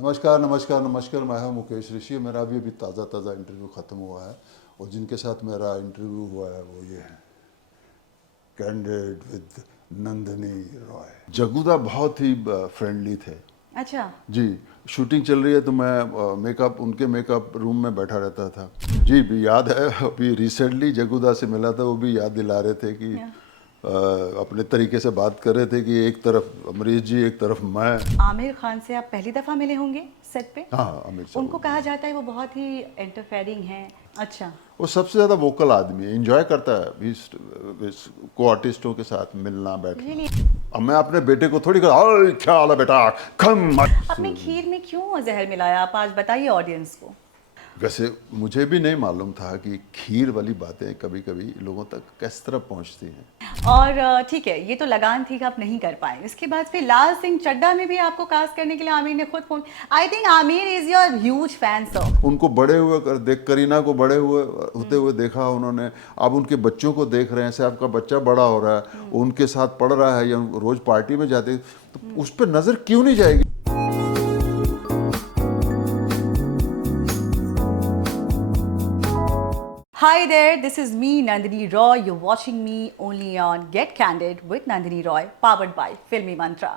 नमस्कार नमस्कार नमस्कार। मैं हूं मुकेश ऋषि। मेरा अभी ताज़ा इंटरव्यू ख़त्म हुआ है और जिनके साथ मेरा इंटरव्यू हुआ है वो ये है, कैंडिड विद नंदिनी रॉय। जगूदा बहुत ही फ्रेंडली थे। अच्छा। जी, शूटिंग चल रही है तो मैं मेकअप उनके मेकअप रूम में बैठा रहता था। जी भी याद है, अभी रिसेंटली जगूदा से मिला था, वो भी याद दिला रहे थे कि या। अपने तरीके से बात कर रहे थे कि एक तरफ अमरीश जी, एक तरफ मैं। आमिर खान से आप पहली दफ़ा मिले होंगे सेट पे। हाँ, अमित उनको साहब। कहा जाता है वो बहुत ही इंटरफेयरिंग हैं। अच्छा। वो सबसे ज़्यादा वोकल आदमी है, इंजॉय करता है को आर्टिस्टों के साथ मिलना बैठना। रियली। अब मैं अपने बेटे को थोड़ी कर अरे क्या हाल है बेटा, कम। आपने खीर में क्यों जहर मिलाया, आप आज बताइए ऑडियंस को। वैसे मुझे भी नहीं मालूम था कि खीर वाली बातें कभी कभी लोगों तक किस तरह पहुंचती हैं। और ठीक है, ये तो लगान थी कि आप नहीं कर पाए। इसके बाद फिर लाल सिंह चड्ढा में भी आपको कास्ट करने के लिए आमिर ने खुद phone. I think Aamir is your huge fan sir. उनको बड़े हुए देख, करीना को बड़े हुए होते हुए देखा उन्होंने। अब उनके बच्चों को देख रहे हैं, से आपका बच्चा बड़ा हो रहा है, उनके साथ पढ़ रहा है या रोज पार्टी में जाते, तो उस पर नजर क्यों नहीं जाएगी। Hi there, this is me Nandini Roy. You're watching me only on Get Candid with Nandini Roy, powered by Filmy Mantra.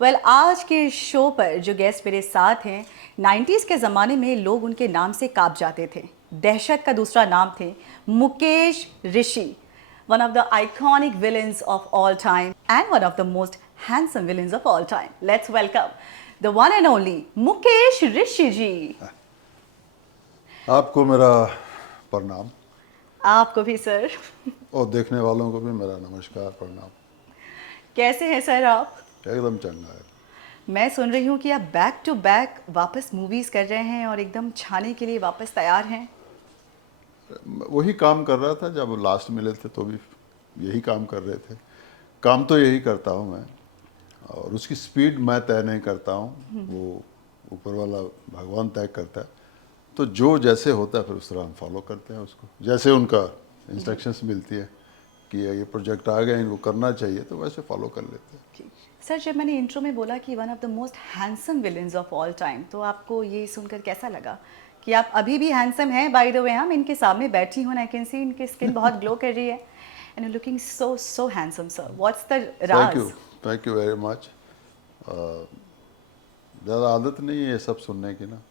Well, आज के शो पर जो गेस्ट मेरे साथ हैं, 90s के ज़माने में लोग उनके नाम से काँप जाते थे। दहशत का दूसरा नाम थे मुकेश ऋषि, one of the iconic villains of all time and one of the most handsome villains of all time. Let's welcome the one and only Mukesh ऋषि जी। आपको मेरा प्रणाम आपको भी सर। और देखने वालों को भी मेरा नमस्कार प्रणाम। कैसे हैं सर आप? एकदम चंगा है। मैं सुन रही हूँ कि आप बैक टू बैक वापस मूवीज़ कर रहे हैं और एकदम छाने के लिए वापस तैयार हैं। वही काम कर रहा था, जब लास्ट मिले थे तो भी यही काम कर रहे थे। काम तो यही करता हूँ मैं, और उसकी स्पीड मैं तय नहीं करता हूँ, वो ऊपर वाला भगवान तय करता है। तो जो जैसे होता है फिर उस तरह हम फॉलो करते हैं उसको, जैसे उनका इंस्ट्रक्शंस मिलती है कि ये प्रोजेक्ट आ गया, इनको करना चाहिए, तो वैसे फॉलो कर लेते हैं। सर, जब मैंने इंट्रो में बोला कि one of the most handsome villains of all time, तो आपको ये सुनकर कैसा लगा कि आप अभी भी हैंडसम हैं? बाय द वे, हम इनके सामने बैठी हूँ, आई कैन सी इनकी स्किन बहुत ग्लो कर रही है and you looking so so handsome sir. What's the Raj? Thank you very much. ज़्यादा आदत नहीं है ये सब सुनने की ना,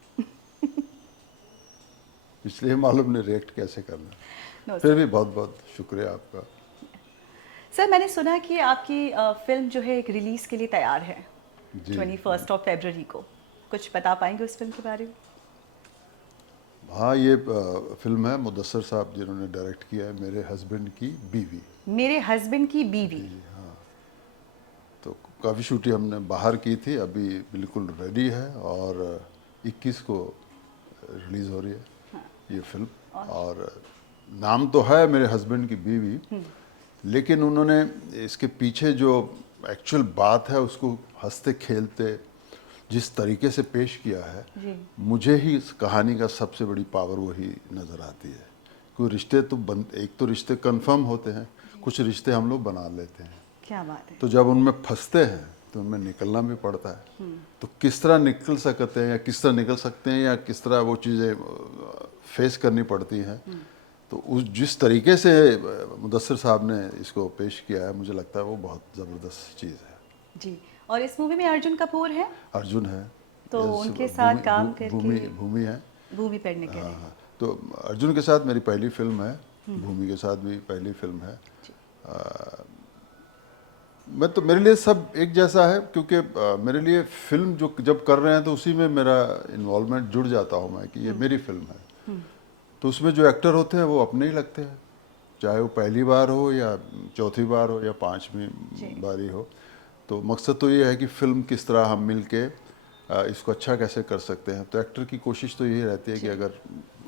इसलिए मालूम नहीं रिएक्ट कैसे करना। नो फिर सर। भी बहुत बहुत शुक्रिया आपका। सर, मैंने सुना कि आपकी फिल्म जो है एक रिलीज़ के लिए तैयार है जी 21 ऑफ फरवरी को। कुछ बता पाएंगे उस फिल्म के बारे में? हाँ, ये फिल्म है मुदस्सर साहब जिन्होंने डायरेक्ट किया है, मेरे हस्बैंड की बीवी। मेरे हस्बैंड की बीवी। जी हाँ। तो काफ़ी शूटिंग हमने बाहर की थी, अभी बिल्कुल रेडी है और 21 को रिलीज़ हो रही है ये फिल्म। और नाम तो है मेरे हस्बैंड की बीवी, लेकिन उन्होंने इसके पीछे जो एक्चुअल बात है उसको हंसते खेलते जिस तरीके से पेश किया है, जी। मुझे ही इस कहानी का सबसे बड़ी पावर वही नज़र आती है। कोई रिश्ते तो एक तो रिश्ते कंफर्म होते हैं, कुछ रिश्ते हम लोग बना लेते हैं, क्या बात है। तो जब उनमें फंसते हैं तो उनमें निकलना भी पड़ता है। तो किस तरह निकल सकते हैं या किस तरह निकल सकते हैं या किस तरह वो चीज़ें फेस करनी पड़ती हैं, तो उस जिस तरीके से मुदस्सिर साहब ने इसको पेश किया है, मुझे लगता है वो बहुत ज़बरदस्त चीज़ है। जी। और इस मूवी में अर्जुन कपूर है, अर्जुन है, तो यस, उनके साथ काम भूमि करके भूमि है। भूमि पढ़ने के हाँ लिए। हाँ। तो अर्जुन के साथ मेरी पहली फिल्म है, भूमि के साथ भी पहली फिल्म है। मैं तो, मेरे लिए सब एक जैसा है, क्योंकि मेरे लिए फिल्म जो जब कर रहे हैं तो उसी में मेरा इन्वॉल्वमेंट जुड़ जाता हूँ मैं कि ये मेरी फिल्म है। तो उसमें जो एक्टर होते हैं वो अपने ही लगते हैं, चाहे वो पहली बार हो या चौथी बार हो या पांचवी बारी हो। तो मकसद तो ये है कि फ़िल्म किस तरह हम मिल के इसको अच्छा कैसे कर सकते हैं। तो एक्टर की कोशिश तो यही रहती है कि अगर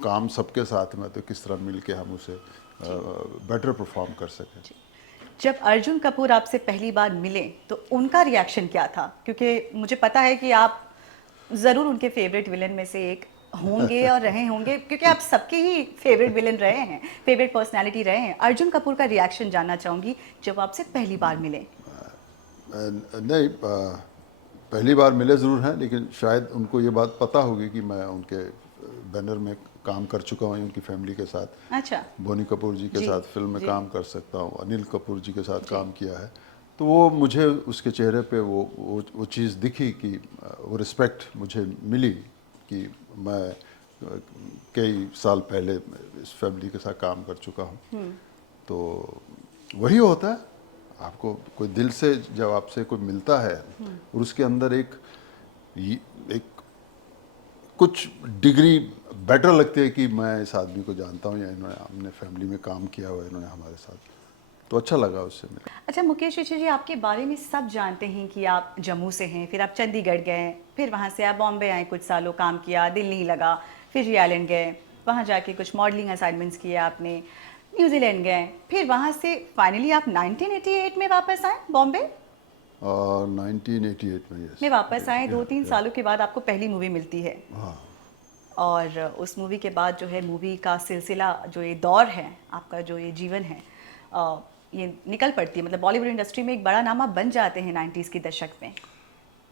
काम सबके साथ में, तो किस तरह मिल के हम उसे बेटर परफॉर्म कर सकें। जब अर्जुन कपूर आपसे पहली बार मिले तो उनका रिएक्शन क्या था? क्योंकि मुझे पता है कि आप ज़रूर उनके फेवरेट विलन में से एक होंगे और रहे होंगे, क्योंकि आप सबके ही फेवरेट विलन रहे हैं, फेवरेट पर्सनालिटी रहे हैं। अर्जुन कपूर का रिएक्शन जानना चाहूँगी जब आपसे पहली बार मिले। नहीं, पहली बार मिले ज़रूर हैं, लेकिन शायद उनको ये बात पता होगी कि मैं उनके बैनर में काम कर चुका हूँ उनकी फैमिली के साथ। अच्छा। बोनी कपूर जी के जी, साथ फिल्म में जी। काम कर सकता हूँ, अनिल कपूर जी के साथ काम किया है। तो वो मुझे उसके चेहरे पे वो चीज़ दिखी कि वो रिस्पेक्ट मुझे मिली कि मैं कई साल पहले इस फैमिली के साथ काम कर चुका हूँ। तो वही होता है, आपको कोई दिल से जब आपसे कोई मिलता है और उसके अंदर एक कुछ डिग्री बेटर लगती है कि मैं इस आदमी को जानता हूँ या इन्होंने हमने फैमिली में काम किया हुआ है इन्होंने हमारे साथ, तो अच्छा लगा उससे मिलकर। अच्छा मुकेश ऋषि जी, आपके बारे में सब जानते हैं कि आप जम्मू से हैं, फिर आप चंडीगढ़ गए, फिर वहाँ से आप बॉम्बे आए, कुछ सालों काम किया, दिल नहीं लगा, फिर आइलैंड गए, वहाँ जाके कुछ मॉडलिंग असाइनमेंट्स किए आपने, न्यूजीलैंड गए, फिर वहाँ से फाइनली आप 1988 में वापस आए बॉम्बे 1988 में, यस, में वापस आए। या 2-3 सालों के बाद आपको पहली मूवी मिलती है, हाँ। और उस मूवी के बाद जो है मूवी का सिलसिला, जो ये दौर है आपका, जो ये जीवन है, ये निकल पड़ती है, मतलब बॉलीवुड इंडस्ट्री में एक बड़ा नाम आप बन जाते हैं 90s के दशक में।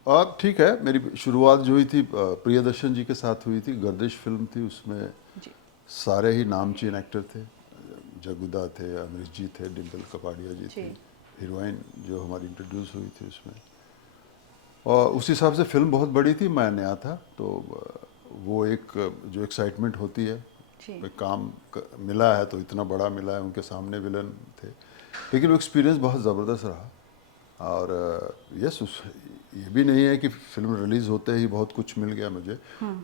अब ठीक है, मेरी शुरुआत जो हुई थी प्रियदर्शन जी के साथ हुई थी, गर्दिश फिल्म थी, उसमें जी सारे ही नामचीन एक्टर थे। जगुदा थे, अमरीश जी थे, डिम्पल कपाड़िया जी जी। थी, हीरोइन जो हमारी इंट्रोड्यूस हुई थी उसमें। और उस हिसाब से फिल्म बहुत बड़ी थी, मैं नया था, तो वो एक जो एक्साइटमेंट होती है, जी। कोई मिला है तो इतना बड़ा मिला है, उनके सामने विलन थे, लेकिन वो एक्सपीरियंस बहुत ज़बरदस्त रहा। और यस, उस ये भी नहीं है कि फिल्म रिलीज़ होते ही बहुत कुछ मिल गया मुझे।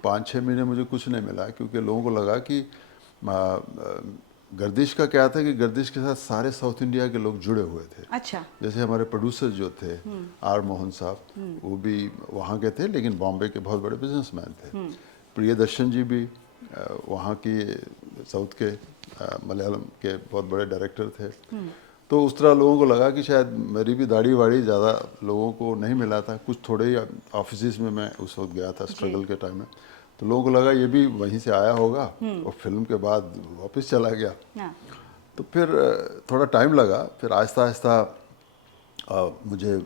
5-6 महीने मुझे कुछ नहीं मिला, क्योंकि लोगों को लगा कि गर्दिश का क्या था कि गर्दिश के साथ सारे साउथ इंडिया के लोग जुड़े हुए थे। अच्छा। जैसे हमारे प्रोड्यूसर जो थे आर मोहन साहब, वो भी वहाँ के थे, लेकिन बॉम्बे के बहुत बड़े बिजनेसमैन थे। प्रियदर्शन जी भी वहाँ की साउथ के मलयालम के बहुत बड़े डायरेक्टर थे। तो उस तरह लोगों को लगा कि शायद मेरी भी दाढ़ी वाड़ी ज़्यादा लोगों को नहीं मिला था, कुछ थोड़े ही ऑफिस में मैं उस वक्त गया था स्ट्रगल के टाइम में, तो लोगों को लगा ये भी वहीं से आया होगा, और फिल्म के बाद वापस चला गया। हाँ। तो फिर थोड़ा टाइम लगा, फिर आहिस्ता आहिस्ता मुझे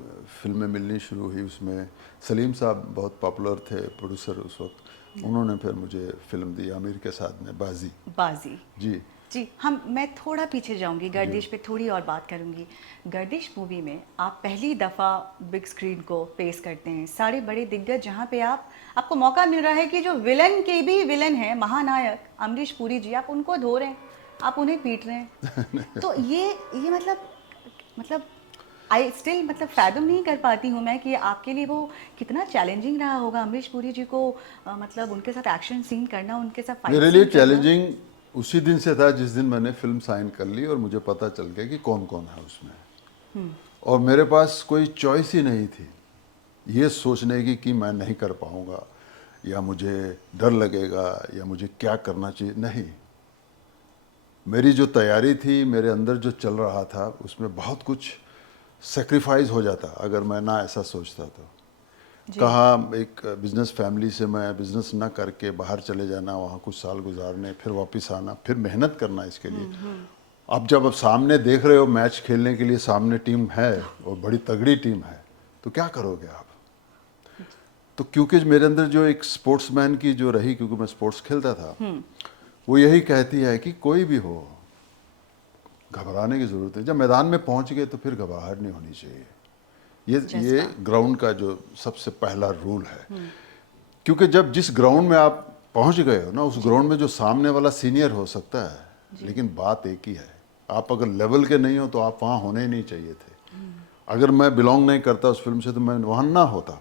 फिल्में मिलनी शुरू हुई। उसमें सलीम साहब बहुत पॉपुलर थे प्रोड्यूसर उस वक्त, उन्होंने फिर मुझे फिल्म दी आमिर के साथ में, बाजी। बाजी। जी जी, मैं थोड़ा पीछे जाऊंगी, गर्दिश पे थोड़ी और बात करूंगी। गर्दिश मूवी में आप पहली दफ़ा बिग स्क्रीन को फेस करते हैं, सारे बड़े दिग्गज, जहाँ पे आपको मौका मिल रहा है कि जो विलन के भी विलन है, महानायक अमरीश पुरी जी, आप उनको धो रहे हैं, आप उन्हें पीट रहे हैं। तो ये मतलब आई स्टिल मतलब फैदम नहीं कर पाती हूँ मैं कि आपके लिए वो कितना चैलेंजिंग रहा होगा अमरीश पुरी जी को, मतलब उनके साथ एक्शन सीन करना, उनके साथ फाइट मेरे लिए सीन करना। चैलेंजिंग उसी दिन से था जिस दिन मैंने फिल्म साइन कर ली और मुझे पता चल गया कि कौन कौन है उसमें, और मेरे पास कोई चॉइस ही नहीं थी ये सोचने की कि मैं नहीं कर पाऊंगा या मुझे डर लगेगा या मुझे क्या करना चाहिए। नहीं, मेरी जो तैयारी थी, मेरे अंदर जो चल रहा था, उसमें बहुत कुछ सेक्रीफाइस हो जाता अगर मैं ना ऐसा सोचता तो। जी। कहाँ एक बिजनेस फैमिली से मैं बिजनेस ना करके बाहर चले जाना, वहाँ कुछ साल गुजारने, फिर वापस आना, फिर मेहनत करना इसके लिए। अब जब सामने देख रहे हो मैच खेलने के लिए सामने टीम है और बड़ी तगड़ी टीम है, तो क्या करोगे आप? तो क्योंकि मेरे अंदर जो एक स्पोर्ट्समैन की जो रही, क्योंकि मैं स्पोर्ट्स खेलता था, वो यही कहती है कि कोई भी हो, घबराने की ज़रूरत है। जब मैदान में पहुंच गए तो फिर घबराहट नहीं होनी चाहिए। ये ग्राउंड का जो सबसे पहला रूल है, क्योंकि जब जिस ग्राउंड में आप पहुंच गए हो ना, उस ग्राउंड में जो सामने वाला सीनियर हो सकता है, लेकिन बात एक ही है, आप अगर लेवल के नहीं हो तो आप वहाँ होने ही नहीं चाहिए थे। अगर मैं बिलोंग नहीं करता उस फिल्म से तो मैं वहाँ ना होता।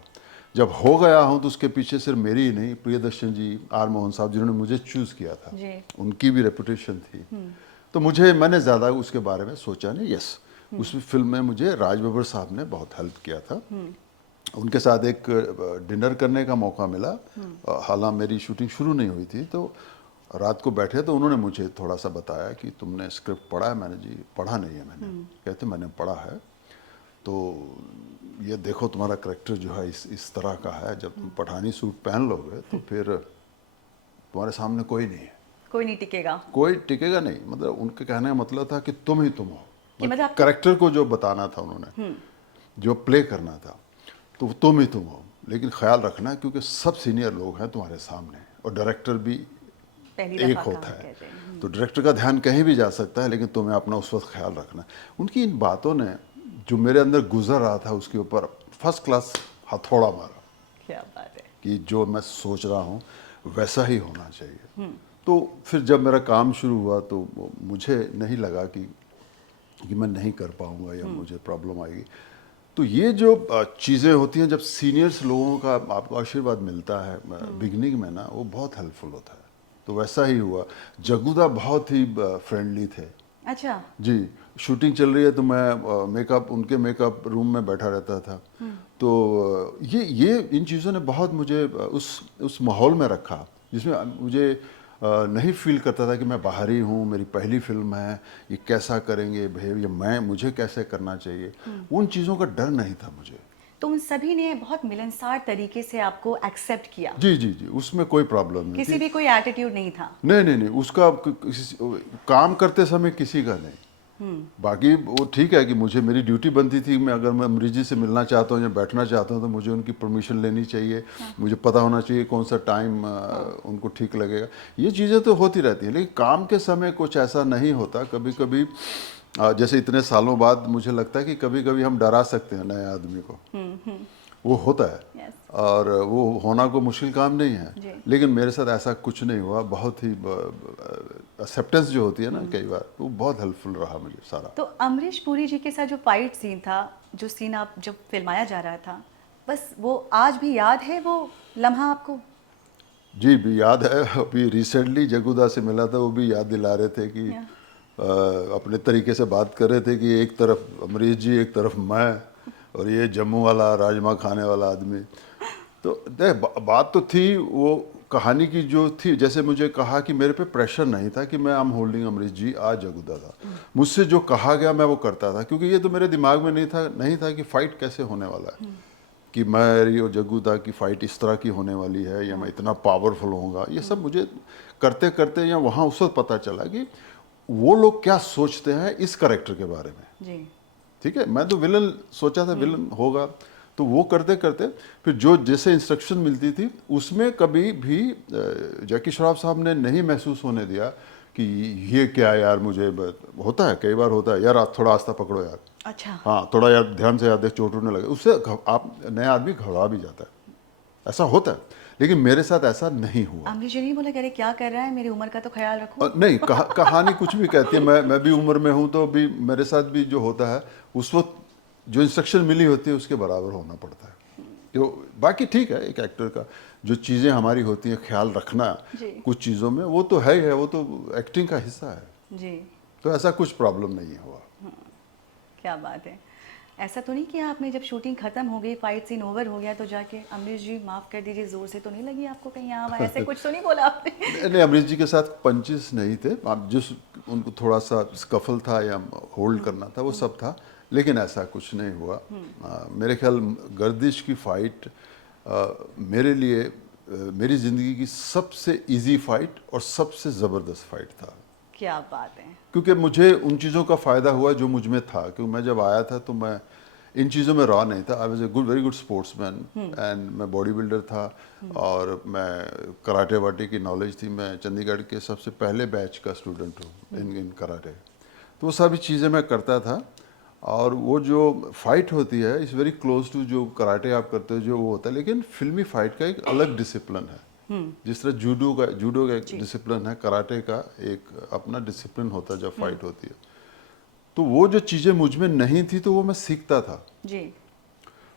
जब हो गया हूँ तो उसके पीछे सिर्फ मेरी ही नहीं, प्रियदर्शन जी, आर मोहन साहब जिन्होंने मुझे चूज़ किया था, जी। उनकी भी रेपुटेशन थी। तो मैंने ज़्यादा उसके बारे में सोचा नहीं। यस, उस फिल्म में मुझे राज बब्बर साहब ने बहुत हेल्प किया था। उनके साथ एक डिनर करने का मौका मिला। हालांकि मेरी शूटिंग शुरू नहीं हुई थी, तो रात को बैठे तो उन्होंने मुझे थोड़ा सा बताया कि तुमने स्क्रिप्ट पढ़ा है? मैंने जी पढ़ा नहीं है। मैंने कहते मैंने पढ़ा है, तो ये देखो तुम्हारा करेक्टर जो है इस तरह का है, जब तुम पठानी सूट पहन लोगे तो फिर तुम्हारे सामने कोई नहीं है, कोई नहीं टिकेगा। कोई टिकेगा नहीं। मतलब उनके कहने का मतलब था कि तुम ही तुम हो, कि मतलब करेक्टर को जो बताना था उन्होंने, जो प्ले करना था, तो तुम ही तुम हो। लेकिन ख्याल रखना क्योंकि सब सीनियर लोग हैं तुम्हारे सामने और डायरेक्टर भी पहली एक दफा होता काम है, कर रहे हैं। तो डायरेक्टर का ध्यान कहीं भी जा सकता है, लेकिन तुम्हें अपना उस वक्त ख्याल रखना। उनकी इन बातों ने जो मेरे अंदर गुजर रहा था उसके ऊपर फर्स्ट क्लास हथौड़ा मारा क्या बात है। कि जो मैं सोच रहा हूँ वैसा ही होना चाहिए। तो फिर जब मेरा काम शुरू हुआ तो मुझे नहीं लगा कि मैं नहीं कर पाऊंगा या मुझे प्रॉब्लम आएगी। तो ये जो चीज़ें होती हैं जब सीनियर्स लोगों का आपको आशीर्वाद मिलता है बिगनिंग में ना, वो बहुत हेल्पफुल होता है। तो वैसा ही हुआ। जगुदा बहुत ही फ्रेंडली थे अच्छा। जी। शूटिंग चल रही है तो मैं मेकअप उनके मेकअप रूम में बैठा रहता था। तो ये इन चीज़ों ने बहुत मुझे उस माहौल में रखा जिसमें मुझे नहीं फील करता था कि मैं बाहरी हूँ, मेरी पहली फिल्म है, ये कैसा करेंगे बिहेव, या मुझे कैसे करना चाहिए। उन चीज़ों का डर नहीं था मुझे। तो उन सभी ने बहुत मिलनसार तरीके से आपको एक्सेप्ट किया, जी जी जी, उसमें कोई प्रॉब्लम नहीं किसी थी। भी कोई एटीट्यूड नहीं था। नहीं नहीं नहीं, उसका काम करते समय किसी का नहीं। बाकी वो ठीक है कि मुझे मेरी ड्यूटी बनती थी, मैं अगर मैं मरीज से मिलना चाहता हूँ या बैठना चाहता हूँ तो मुझे उनकी परमिशन लेनी चाहिए। मुझे पता होना चाहिए कौन सा टाइम उनको ठीक लगेगा। ये चीज़ें तो होती रहती हैं, लेकिन काम के समय कुछ ऐसा नहीं होता। कभी कभी जैसे इतने सालों बाद मुझे लगता है कि कभी कभी हम डरा सकते हैं नए आदमी को, वो होता है। यस। और वो होना को मुश्किल काम नहीं है, जी। लेकिन मेरे साथ ऐसा कुछ नहीं हुआ। बहुत ही एक्सेप्टेंस जो होती है ना कई बार, वो बहुत हेल्पफुल रहा मुझे सारा। तो अमरीश पुरी जी के साथ जो फाइट सीन था, जो सीन आप जब फिल्माया जा रहा था, बस वो आज भी याद है वो लम्हा आपको? जी भी याद है। अभी रिसेंटली जगुदा से मिला था, वो भी याद दिला रहे थे कि या। अपने तरीके से बात कर रहे थे कि एक तरफ अमरीश जी, एक तरफ मैं, और ये जम्मू वाला राजमा खाने वाला आदमी। तो बात तो थी वो कहानी की जो थी। जैसे मुझे कहा कि मेरे पे प्रेशर नहीं था कि मैं आई एम होल्डिंग अमरीश जी, आज जगुदा था। मुझसे जो कहा गया मैं वो करता था, क्योंकि ये तो मेरे दिमाग में नहीं था कि फाइट कैसे होने वाला है, कि मेरी और जग्गूदा की फाइट इस तरह की होने वाली है या मैं इतना पावरफुल होऊंगा। ये सब मुझे करते करते या वहाँ उस वक्त पता चला कि वो लोग क्या सोचते हैं इस करेक्टर के बारे में। जी। ठीक है, मैं तो विलन सोचा था, विलन होगा। तो वो करते करते फिर जो जैसे इंस्ट्रक्शन मिलती थी उसमें कभी भी जैकी श्रॉफ साहब ने नहीं महसूस होने दिया कि ये क्या यार, मुझे होता है कई बार, होता है यार थोड़ा आस्था पकड़ो यार, अच्छा। हाँ थोड़ा यार ध्यान से यार देख चोट उठने लगे, उससे आप नया आदमी घबरा भी जाता है। ऐसा होता है, लेकिन मेरे साथ ऐसा नहीं हुआ। अमरीश जी नहीं बोला कि अरे क्या कर रहा है, मेरी उम्र का तो ख्याल रखो? नहीं, कहानी कुछ भी कहती है। मैं भी उम्र में हूँ, तो भी मेरे साथ भी जो होता है उस वक्त जो इंस्ट्रक्शन मिली होती है उसके बराबर होना पड़ता है। तो बाकी ठीक है, एक एक्टर का जो चीज़ें हमारी होती हैं ख्याल रखना जी। कुछ चीज़ों में, वो तो है ही है, वो तो एक्टिंग का हिस्सा है। जी। तो ऐसा कुछ प्रॉब्लम नहीं हुआ। क्या बात है। ऐसा तो नहीं कि आपने जब शूटिंग खत्म हो गई, फाइट सीन ओवर हो गया, तो जाके अमरीश जी माफ कर दीजिए जोर से तो नहीं लगी आपको कहीं यहाँ, ऐसे कुछ तो नहीं बोला आपने? नहीं, अमरीश जी के साथ पंचेस नहीं थे। आप जिस उनको थोड़ा सा स्कफल था या होल्ड करना था वो सब था, लेकिन ऐसा कुछ नहीं हुआ। मेरे ख्याल गर्दिश की फाइट मेरे लिए मेरी ज़िंदगी की सबसे इजी फाइट और सबसे ज़बरदस्त फाइट था। क्या बात है। क्योंकि मुझे उन चीज़ों का फ़ायदा हुआ जो मुझ में था। क्योंकि मैं जब आया था तो मैं इन चीज़ों में रॉ नहीं था। I was a very good sportsman and मैं बॉडी बिल्डर था, और मैं कराटे वाटे की नॉलेज थी। मैं चंडीगढ़ के सबसे पहले बैच का स्टूडेंट हूँ इन कराटे। तो वो सभी चीज़ें मैं करता था। और वो जो फाइट होती है इज़ वेरी क्लोज टू जो कराटे आप करते हो जो वो होता है, लेकिन फिल्मी फाइट का एक अलग डिसिप्लिन है। जिस तरह जूडो का एक डिसिप्लिन है, कराटे का एक अपना डिसिप्लिन होता है जब फाइट होती है। तो वो जो चीज़ें मुझ में नहीं थी तो वो मैं सीखता था। जी।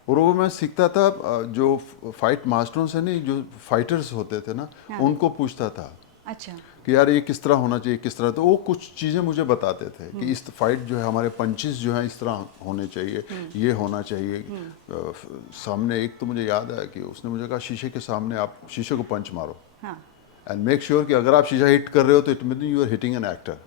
और वो मैं सीखता था जो फाइट मास्टरों से नहीं, जो फाइटर्स होते थे ना, हाँ। उनको पूछता था अच्छा। कि यार ये किस तरह होना चाहिए, किस तरह। तो वो कुछ चीज़ें मुझे बताते थे कि इस फाइट जो है हमारे पंचेस जो हैं इस तरह होने चाहिए, ये होना चाहिए। सामने एक तो मुझे याद है कि उसने मुझे कहा शीशे के सामने आप शीशे को पंच मारो हाँ। एंड मेक श्योर कि अगर आप शीशा हिट कर रहे हो तो it mean you are hitting an actor.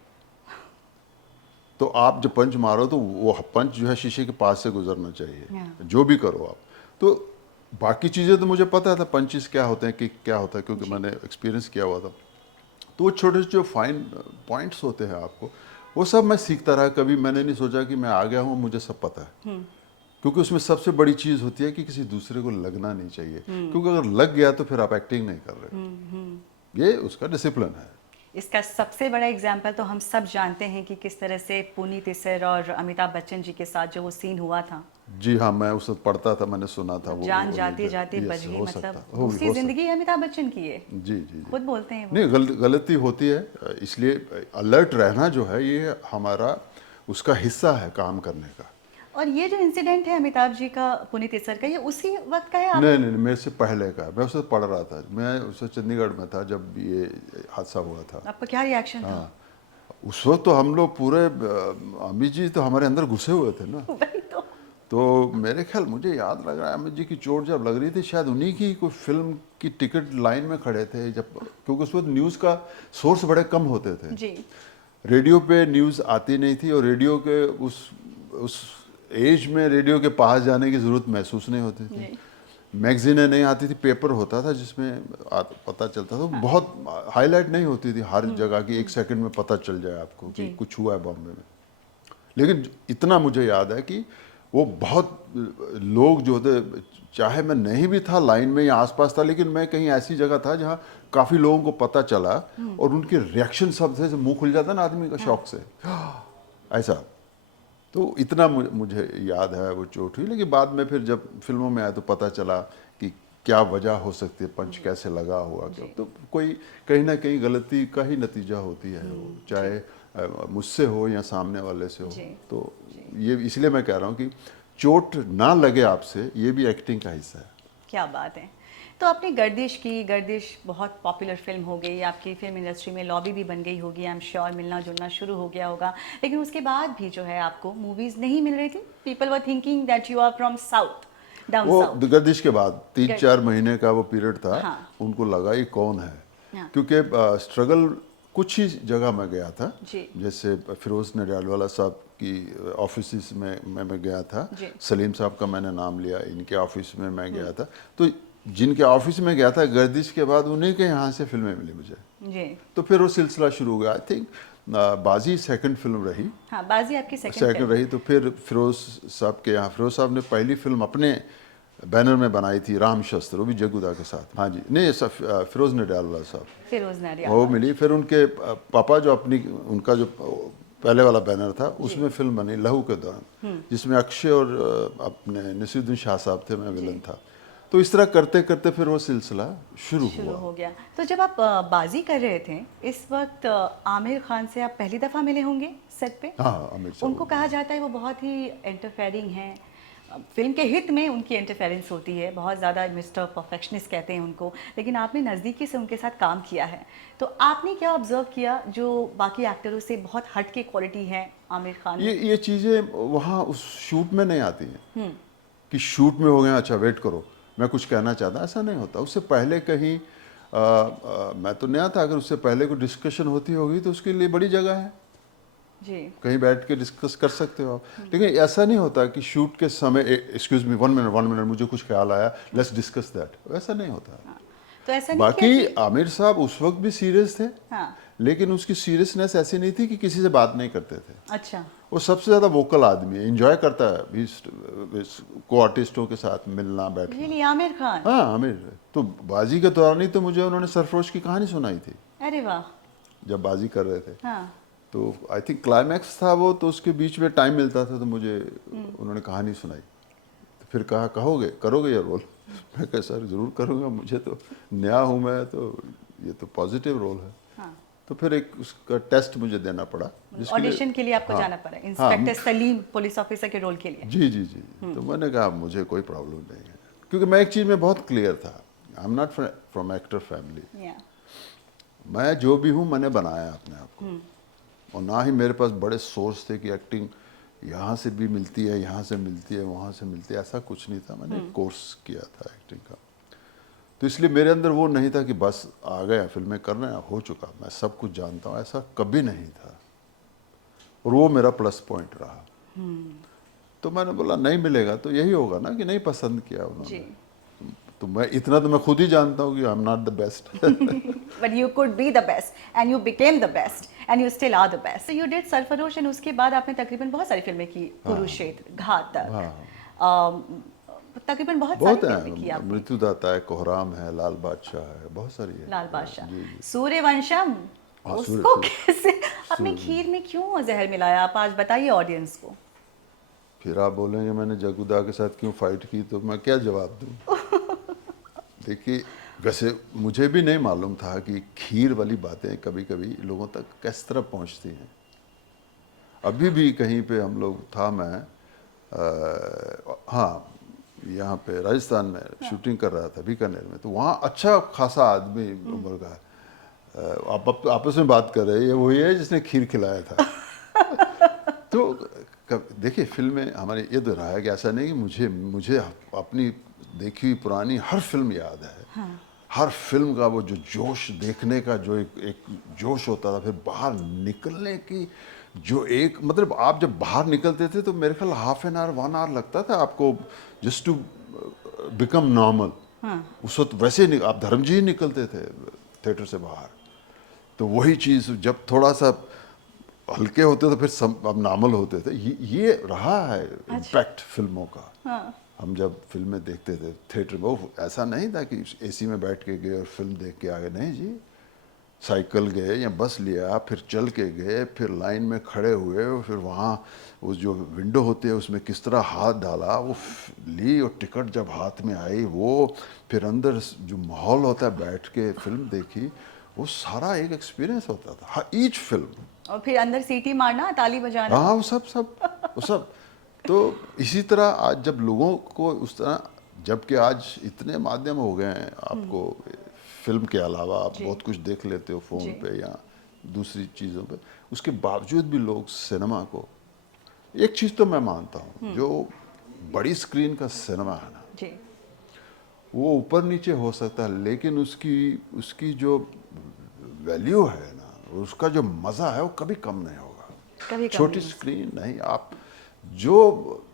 तो आप जब पंच मारो तो वो पंच जो है शीशे के पास से गुजरना चाहिए, Yeah. जो भी करो आप। तो बाकी चीज़ें तो मुझे पता था, पंचेस क्या होते हैं, कि क्या होता है, क्योंकि मैंने एक्सपीरियंस किया हुआ था। तो वो छोटे जो फाइन पॉइंट्स होते हैं आपको, वो सब मैं सीखता रहा। कभी मैंने नहीं सोचा कि मैं आ गया हूँ मुझे सब पता है। क्योंकि उसमें सबसे बड़ी चीज़ होती है कि किसी दूसरे को लगना नहीं चाहिए, क्योंकि अगर लग गया तो फिर आप एक्टिंग नहीं कर रहे। ये उसका डिसिप्लिन है। इसका सबसे बड़ा एग्जाम्पल तो हम सब जानते हैं कि किस तरह से पुनीत इस्सर और अमिताभ बच्चन जी के साथ जो वो सीन हुआ था। जी हाँ, मैं उस वक्त पढ़ता था, मैंने सुना था वो जान जाते जाते yes, बज गई, हो मतलब सकता, दूसरी हो जिंदगी है अमिताभ बच्चन की ये, सकता। जी जी जी। खुद बोलते हैं वो। नहीं, गलती होती है, इसलिए अलर्ट रहना जो है ये हमारा उसका हिस्सा है काम करने का। और ये जो इंसिडेंट है अमिताभ जी का पुनीत इस्सर का, ये उसी वक्त का है आप? नहीं नहीं, मेरे से पहले का है। मैं उसे पढ़ रहा था, मैं उसे चंडीगढ़ में था जब ये हादसा हुआ था। आपका क्या रिएक्शन था? हाँ, उस वक्त तो हम लोग पूरे अमित जी तो हमारे अंदर घुसे हुए थे ना। वही तो मेरे ख्याल, मुझे याद लग रहा है अमित जी की चोट जब लग रही थी, शायद उन्हीं की कोई फिल्म की टिकट लाइन में खड़े थे जब, क्योंकि उस वक्त न्यूज़ का सोर्स बड़े कम होते थे। जी। रेडियो पे न्यूज़ आती नहीं थी, और रेडियो के उस एज में रेडियो के पास जाने की ज़रूरत महसूस नहीं होती थी। जी। मैगजीनें नहीं आती थी, पेपर होता था जिसमें पता चलता था। बहुत हाईलाइट नहीं होती थी हर जगह की, 1 सेकंड में पता चल जाए आपको कि जी। कुछ हुआ है बॉम्बे में। लेकिन इतना मुझे याद है कि वो बहुत लोग जो थे, चाहे मैं नहीं भी था लाइन में या आसपास था, लेकिन मैं कहीं ऐसी जगह था जहाँ काफ़ी लोगों को पता चला, और उनके रिएक्शन सब थे, मुंह खुल जाता ना आदमी का शौक से, ऐसा। तो इतना मुझे याद है वो चोट हुई। लेकिन बाद में फिर जब फिल्मों में आया तो पता चला कि क्या वजह हो सकती है, पंच कैसे लगा हुआ, क्या तो कोई कहीं ना कहीं गलती का ही नतीजा होती है वो, चाहे मुझसे हो या सामने वाले से हो। तो ये इसलिए मैं कह रहा हूँ कि चोट ना लगे आपसे, ये भी एक्टिंग का हिस्सा है। क्या बात है। तो आपने गर्दिश की, गर्दिश बहुत पॉपुलर फिल्म हो गई, आपकी फिल्म इंडस्ट्री में लॉबी भी बन गई होगी, आई एम श्योर मिलना जुलना शुरू हो गया होगा, लेकिन उसके बाद भी जो है आपको मूवीज़ नहीं मिल रही थी। People were thinking that you are from south, down वो साउथ। गर्दिश के बाद 3-4 महीने का वो पीरियड था। हाँ। उनको लगा ये कौन है, हाँ। क्योंकि स्ट्रगल कुछ ही जगह में गया था। जी। जैसे फिरोज नडियाडवाला साहब की ऑफिस में मैं गया था, जी। सलीम साहब का मैंने नाम लिया, इनके ऑफिस में मैं गया था। तो जिनके ऑफिस में गया था गर्दिश के बाद, उन्हीं के यहाँ से फिल्में मिली मुझे। जी। तो फिर वो सिलसिला शुरू हो गया। आई थिंक बाजी सेकंड फिल्म रही। हाँ, बाजी आपकी सेकंड सेकंड रही। तो फिर फिरोज साहब के यहाँ, फिरोज साहब ने पहली फिल्म अपने बैनर में बनाई थी, राम शस्त्र, वो भी जगुदा के साथ। हाँ जी, नहीं, फिरोज नडियाडवाला साहब, फिरोज नडियाड वो मिली। फिर उनके पापा जो उनका जो पहले वाला बैनर था, उसमें फिल्म बनी लहू के दौरान, जिसमें अक्षय और अपने नसीरुद्दीन शाह साहब थे, मैं विलन था। तो इस तरह करते करते फिर वो सिलसिला शुरू हुआ। हो गया। तो जब आप बाजी कर रहे थे, इस वक्त आमिर खान से आप पहली दफ़ा मिले होंगे सेट पे? हाँ, आमिर साहब। उनको कहा जाता है वो बहुत ही इंटरफेयरिंग हैं, फिल्म के हित में उनकी इंटरफेरेंस होती है, बहुत ज़्यादा मिस्टर परफेक्शनिस्ट कहते हैं उनको, लेकिन आपने नज़दीकी से उनके साथ काम किया है, तो आपने क्या ऑब्जर्व किया जो बाकी एक्टरों से बहुत हट के क्वालिटी है आमिर खान में? ये चीज़ें वहाँ उस शूट में नहीं आती हैं कि शूट में हो गया, अच्छा वेट करो मैं कुछ कहना चाहता, ऐसा नहीं होता। उससे पहले कहीं मैं तो नया था, अगर उससे पहले कोई डिस्कशन होती होगी तो उसके लिए बड़ी जगह है जी। कहीं बैठ के डिस्कस कर सकते हो आप। लेकिन ऐसा नहीं होता कि शूट के समय एक्सक्यूज मी 1 मिनट मुझे कुछ ख्याल आया, लेट्स डिस्कस दैट, ऐसा नहीं होता। तो ऐसा नहीं बाकी किया कि... आमिर साहब उस वक्त भी सीरियस थे, हाँ। लेकिन उसकी सीरियसनेस ऐसी नहीं थी कि किसी से बात नहीं करते थे। अच्छा। वो सबसे ज़्यादा वोकल आदमी है, एंजॉय करता है को आर्टिस्टों के साथ मिलना बैठना। रियली आमिर खान? हाँ, आमिर तो बाजी के दौरान ही तो मुझे उन्होंने सरफरोश की कहानी सुनाई थी, अरे वाह। जब बाजी कर रहे थे। हाँ। तो आई थिंक क्लाइमैक्स था वो, तो उसके बीच में टाइम मिलता था तो मुझे उन्होंने कहानी सुनाई। तो फिर कहा करोगे ये रोल? मैं कहा सर ज़रूर करूँगा, मुझे तो नया हूँ मैं, तो ये तो पॉजिटिव रोल है। हाँ। तो फिर एक उसका टेस्ट मुझे देना पड़ा, ऑडिशन के लिए आपको जाना पड़ा, इंस्पेक्टर सलीम पुलिस ऑफिसर के रोल के लिए? जी जी जी। तो मैंने कहा मुझे कोई प्रॉब्लम नहीं है, क्योंकि मैं एक चीज़ में बहुत क्लियर था, आई am not from actor family. मैं जो भी हूँ मैंने बनाया अपने आप को, और ना ही मेरे पास बड़े सोर्स थे कि एक्टिंग यहाँ से भी मिलती है, यहाँ से मिलती है, वहाँ से मिलती है, ऐसा कुछ नहीं था। मैंने एक कोर्स किया था एक्टिंग का, तो इसलिए मेरे अंदर वो नहीं था कि बस आ गया फिल्में करने, हो चुका, मैं सब कुछ जानता हूँ, ऐसा कभी नहीं था। और वो मेरा प्लस पॉइंट रहा। तो मैंने बोला नहीं मिलेगा तो यही होगा ना कि नहीं पसंद किया उन्होंने। तो मैं इतना तो मैं खुद ही जानता हूँ कि I am not the best, but you could be the best and you became the best and you still are the best. You did Sarfarosh, and उसके बाद आपने तकरीबन बहुत सारी फिल्में की, कुरुक्षेत्र, घातक, तकरीबन बहुत बहुत सारी फिल्में की है, आपने। मृत्युदाता है, कोहराम है, लाल बादशाह है, बहुत सारी है। लाल बादशाह, जी जी। सूर्यवंशम, हाँ, सूर्य उसको सूर्य कैसे आपने सूर्य खीर में क्यों जहर मिलाया, आप आज बताइए ऑडियंस को। फिर आप बोलेंगे मैंने जगुदा के साथ क्यों फाइट की, तो मैं क्या जवाब दूं। देखिए, वैसे मुझे भी नहीं मालूम था कि खीर वाली बातें कभी कभी लोगों तक किस तरह पहुंचती हैं। अभी भी कहीं पे हम लोग था, मैं हाँ, यहाँ पे राजस्थान में शूटिंग कर रहा था बीकानेर में, तो वहाँ अच्छा खासा आदमी उम्र का आप आपस में बात कर रहे हैं, ये वही है जिसने खीर खिलाया था। तो देखिए, फिल्में हमारे ये तो रहा है कि ऐसा नहीं कि मुझे मुझे अपनी देखी हुई पुरानी हर फिल्म याद है। हर फिल्म का वो जो जोश देखने का जो एक जोश होता था, फिर बाहर निकलने की जो एक मतलब, आप जब बाहर निकलते थे तो मेरे ख्याल हाफ एन आवर 1 आवर लगता था आपको जस्ट टू बिकम नॉर्मल। उस वक्त वैसे नहीं, आप धर्मजी ही निकलते थे थिएटर से बाहर। तो वही चीज़ जब थोड़ा सा हल्के होते तो फिर अब नॉर्मल होते थे। ये रहा है अच्छा। इम्पैक्ट फिल्मों का। हम जब फिल्में देखते थे थिएटर में, वो ऐसा नहीं था कि एसी में बैठ के गए और फिल्म देख के आ गए, नहीं जी। साइकिल गए या बस लिया, फिर चल के गए, फिर लाइन में खड़े हुए, फिर वहाँ उस जो विंडो होती है उसमें किस तरह हाथ डाला, वो ली, और टिकट जब हाथ में आई वो, फिर अंदर जो माहौल होता है बैठ के फिल्म देखी, वो सारा एक एक्सपीरियंस होता था। हाँ, ईच फिल्म। और फिर अंदर सीटी मारना, ताली बजाना। हाँ, वो सब सब वो सब। तो इसी तरह आज जब लोगों को उस तरह, जबकि आज इतने माध्यम हो गए हैं, आपको फिल्म के अलावा आप जी बहुत कुछ देख लेते हो फ़ोन जी पे या दूसरी चीज़ों पे, उसके बावजूद भी लोग सिनेमा को, एक चीज़ तो मैं मानता हूँ, जो बड़ी स्क्रीन का सिनेमा है ना, जी। वो ऊपर नीचे हो सकता है, लेकिन उसकी उसकी जो वैल्यू है ना, उसका जो मज़ा है वो कभी कम नहीं होगा। कभी कम छोटी नहीं हो सकता। स्क्रीन नहीं, आप जो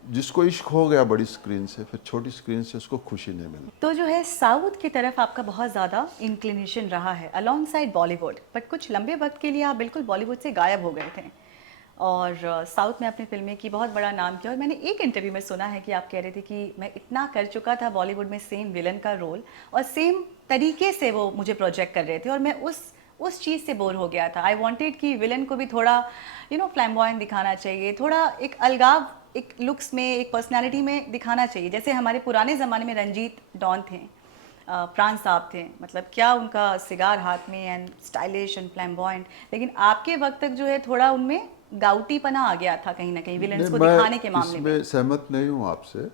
जिसको इश्क हो गया बड़ी स्क्रीन से, फिर छोटी स्क्रीन से उसको खुशी नहीं मिलती। तो जो है साउथ की तरफ आपका बहुत ज़्यादा इंक्लिनेशन रहा है अलॉन्ग साइड बॉलीवुड, बट कुछ लंबे वक्त के लिए आप बिल्कुल बॉलीवुड से गायब हो गए थे और साउथ में अपनी फिल्में की, बहुत बड़ा नाम किया। और मैंने एक इंटरव्यू में सुना है कि आप कह रहे थे कि मैं इतना कर चुका था बॉलीवुड में सेम विलन का रोल, और सेम तरीके से वो मुझे प्रोजेक्ट कर रहे थे, और मैं उस चीज़ से बोर हो गया था। आई वांटेड कि विलन को भी थोड़ा फ्लैम्बॉयंट दिखाना चाहिए, थोड़ा एक अलगाव, एक लुक्स में, एक पर्सनालिटी में दिखाना चाहिए। जैसे हमारे पुराने ज़माने में रंजीत डॉन थे, प्राण साहब थे, मतलब क्या उनका सिगार हाथ में एंड स्टाइलिश एंड फ्लैम्बॉयंट। लेकिन आपके वक्त तक जो है थोड़ा उनमें गाउटीपना आ गया था कहीं ना कहीं नहीं, विलन्स को दिखाने के मैं मामले में। इसमें सहमत नहीं हूँ आपसे।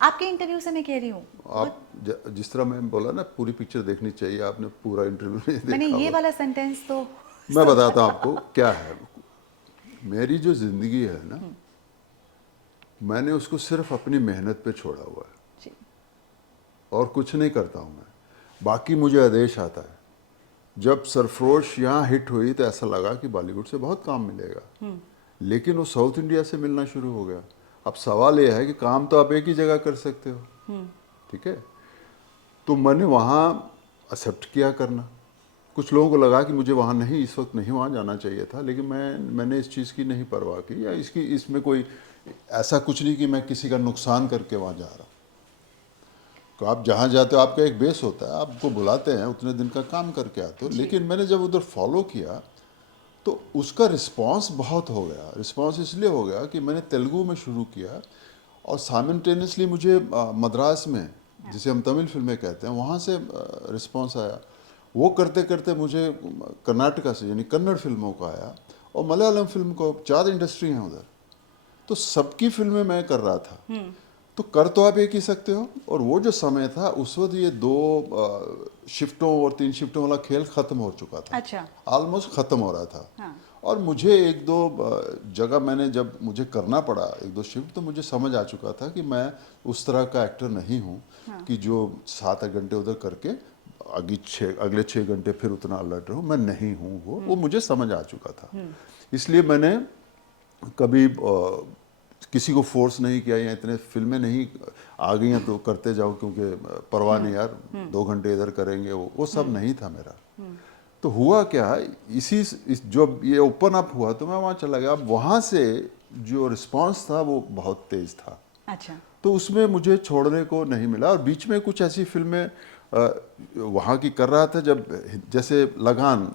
आपके इंटरव्यू से मैं कह रही हूँ, आप जिस तरह मैं बोला ना, पूरी पिक्चर देखनी चाहिए, आपने पूरा इंटरव्यू नहीं मैंने देखा ये हुआ। वाला सेंटेंस तो मैं सुना बताता हूँ था। आपको क्या है। मेरी जो ज़िंदगी है ना, मैंने उसको सिर्फ अपनी मेहनत पे छोड़ा हुआ है, जी और कुछ नहीं करता हूँ मैं। बाकी मुझे आदेश आता है। जब सरफरोश यहाँ हिट हुई तो ऐसा लगा कि बॉलीवुड से बहुत काम मिलेगा, लेकिन वो साउथ इंडिया से मिलना शुरू हो गया। अब सवाल ये है कि काम तो आप एक ही जगह कर सकते हो, ठीक है। तो मैंने वहाँ एक्सेप्ट किया करना। कुछ लोगों को लगा कि मुझे वहाँ नहीं, इस वक्त नहीं वहाँ जाना चाहिए था, लेकिन मैंने इस चीज़ की नहीं परवाह की, या इसमें कोई ऐसा कुछ नहीं कि मैं किसी का नुकसान करके वहाँ जा रहा हूँ। तो आप जहाँ जाते हो आपका एक बेस होता है, आपको बुलाते हैं, उतने दिन का काम करके आते हो। जी। लेकिन मैंने जब उधर फॉलो किया तो उसका रिस्पांस बहुत हो गया। रिस्पांस इसलिए हो गया कि मैंने तेलुगु में शुरू किया, और साइमल्टेनियसली मुझे मद्रास में, जिसे हम तमिल फिल्में कहते हैं, वहाँ से रिस्पांस आया। वो करते करते मुझे कर्नाटका से, यानी कन्नड़ फिल्मों का आया, और मलयालम फिल्म को, 4 इंडस्ट्री हैं उधर, तो सबकी फिल्में मैं कर रहा था। तो कर तो आप एक ही सकते हो। और वो जो समय था उस वक्त, ये 2 शिफ्टों और 3 शिफ्टों वाला खेल ख़त्म हो चुका था, अच्छा। ऑलमोस्ट ख़त्म हो रहा था। हाँ। और मुझे 1-2 जगह मैंने, जब मुझे करना पड़ा 1-2 शिफ्ट, तो मुझे समझ आ चुका था कि मैं उस तरह का एक्टर नहीं हूँ कि जो 7-8 घंटे उधर करके अगले 6 घंटे फिर उतना अलर्ट रहूँ। मैं नहीं हूँ वो मुझे समझ आ चुका था। इसलिए मैंने कभी किसी को फोर्स नहीं किया, या इतने फिल्में नहीं आ गई हैं तो करते जाओ, क्योंकि परवाह नहीं यार, 2 घंटे इधर करेंगे, वो सब नहीं था मेरा। तो हुआ क्या, जब ये ओपन अप हुआ तो मैं वहाँ चला गया। अब वहाँ से जो रिस्पांस था वो बहुत तेज था। अच्छा। तो उसमें मुझे छोड़ने को नहीं मिला। और बीच में कुछ ऐसी फिल्में वहाँ की कर रहा था, जब जैसे लगान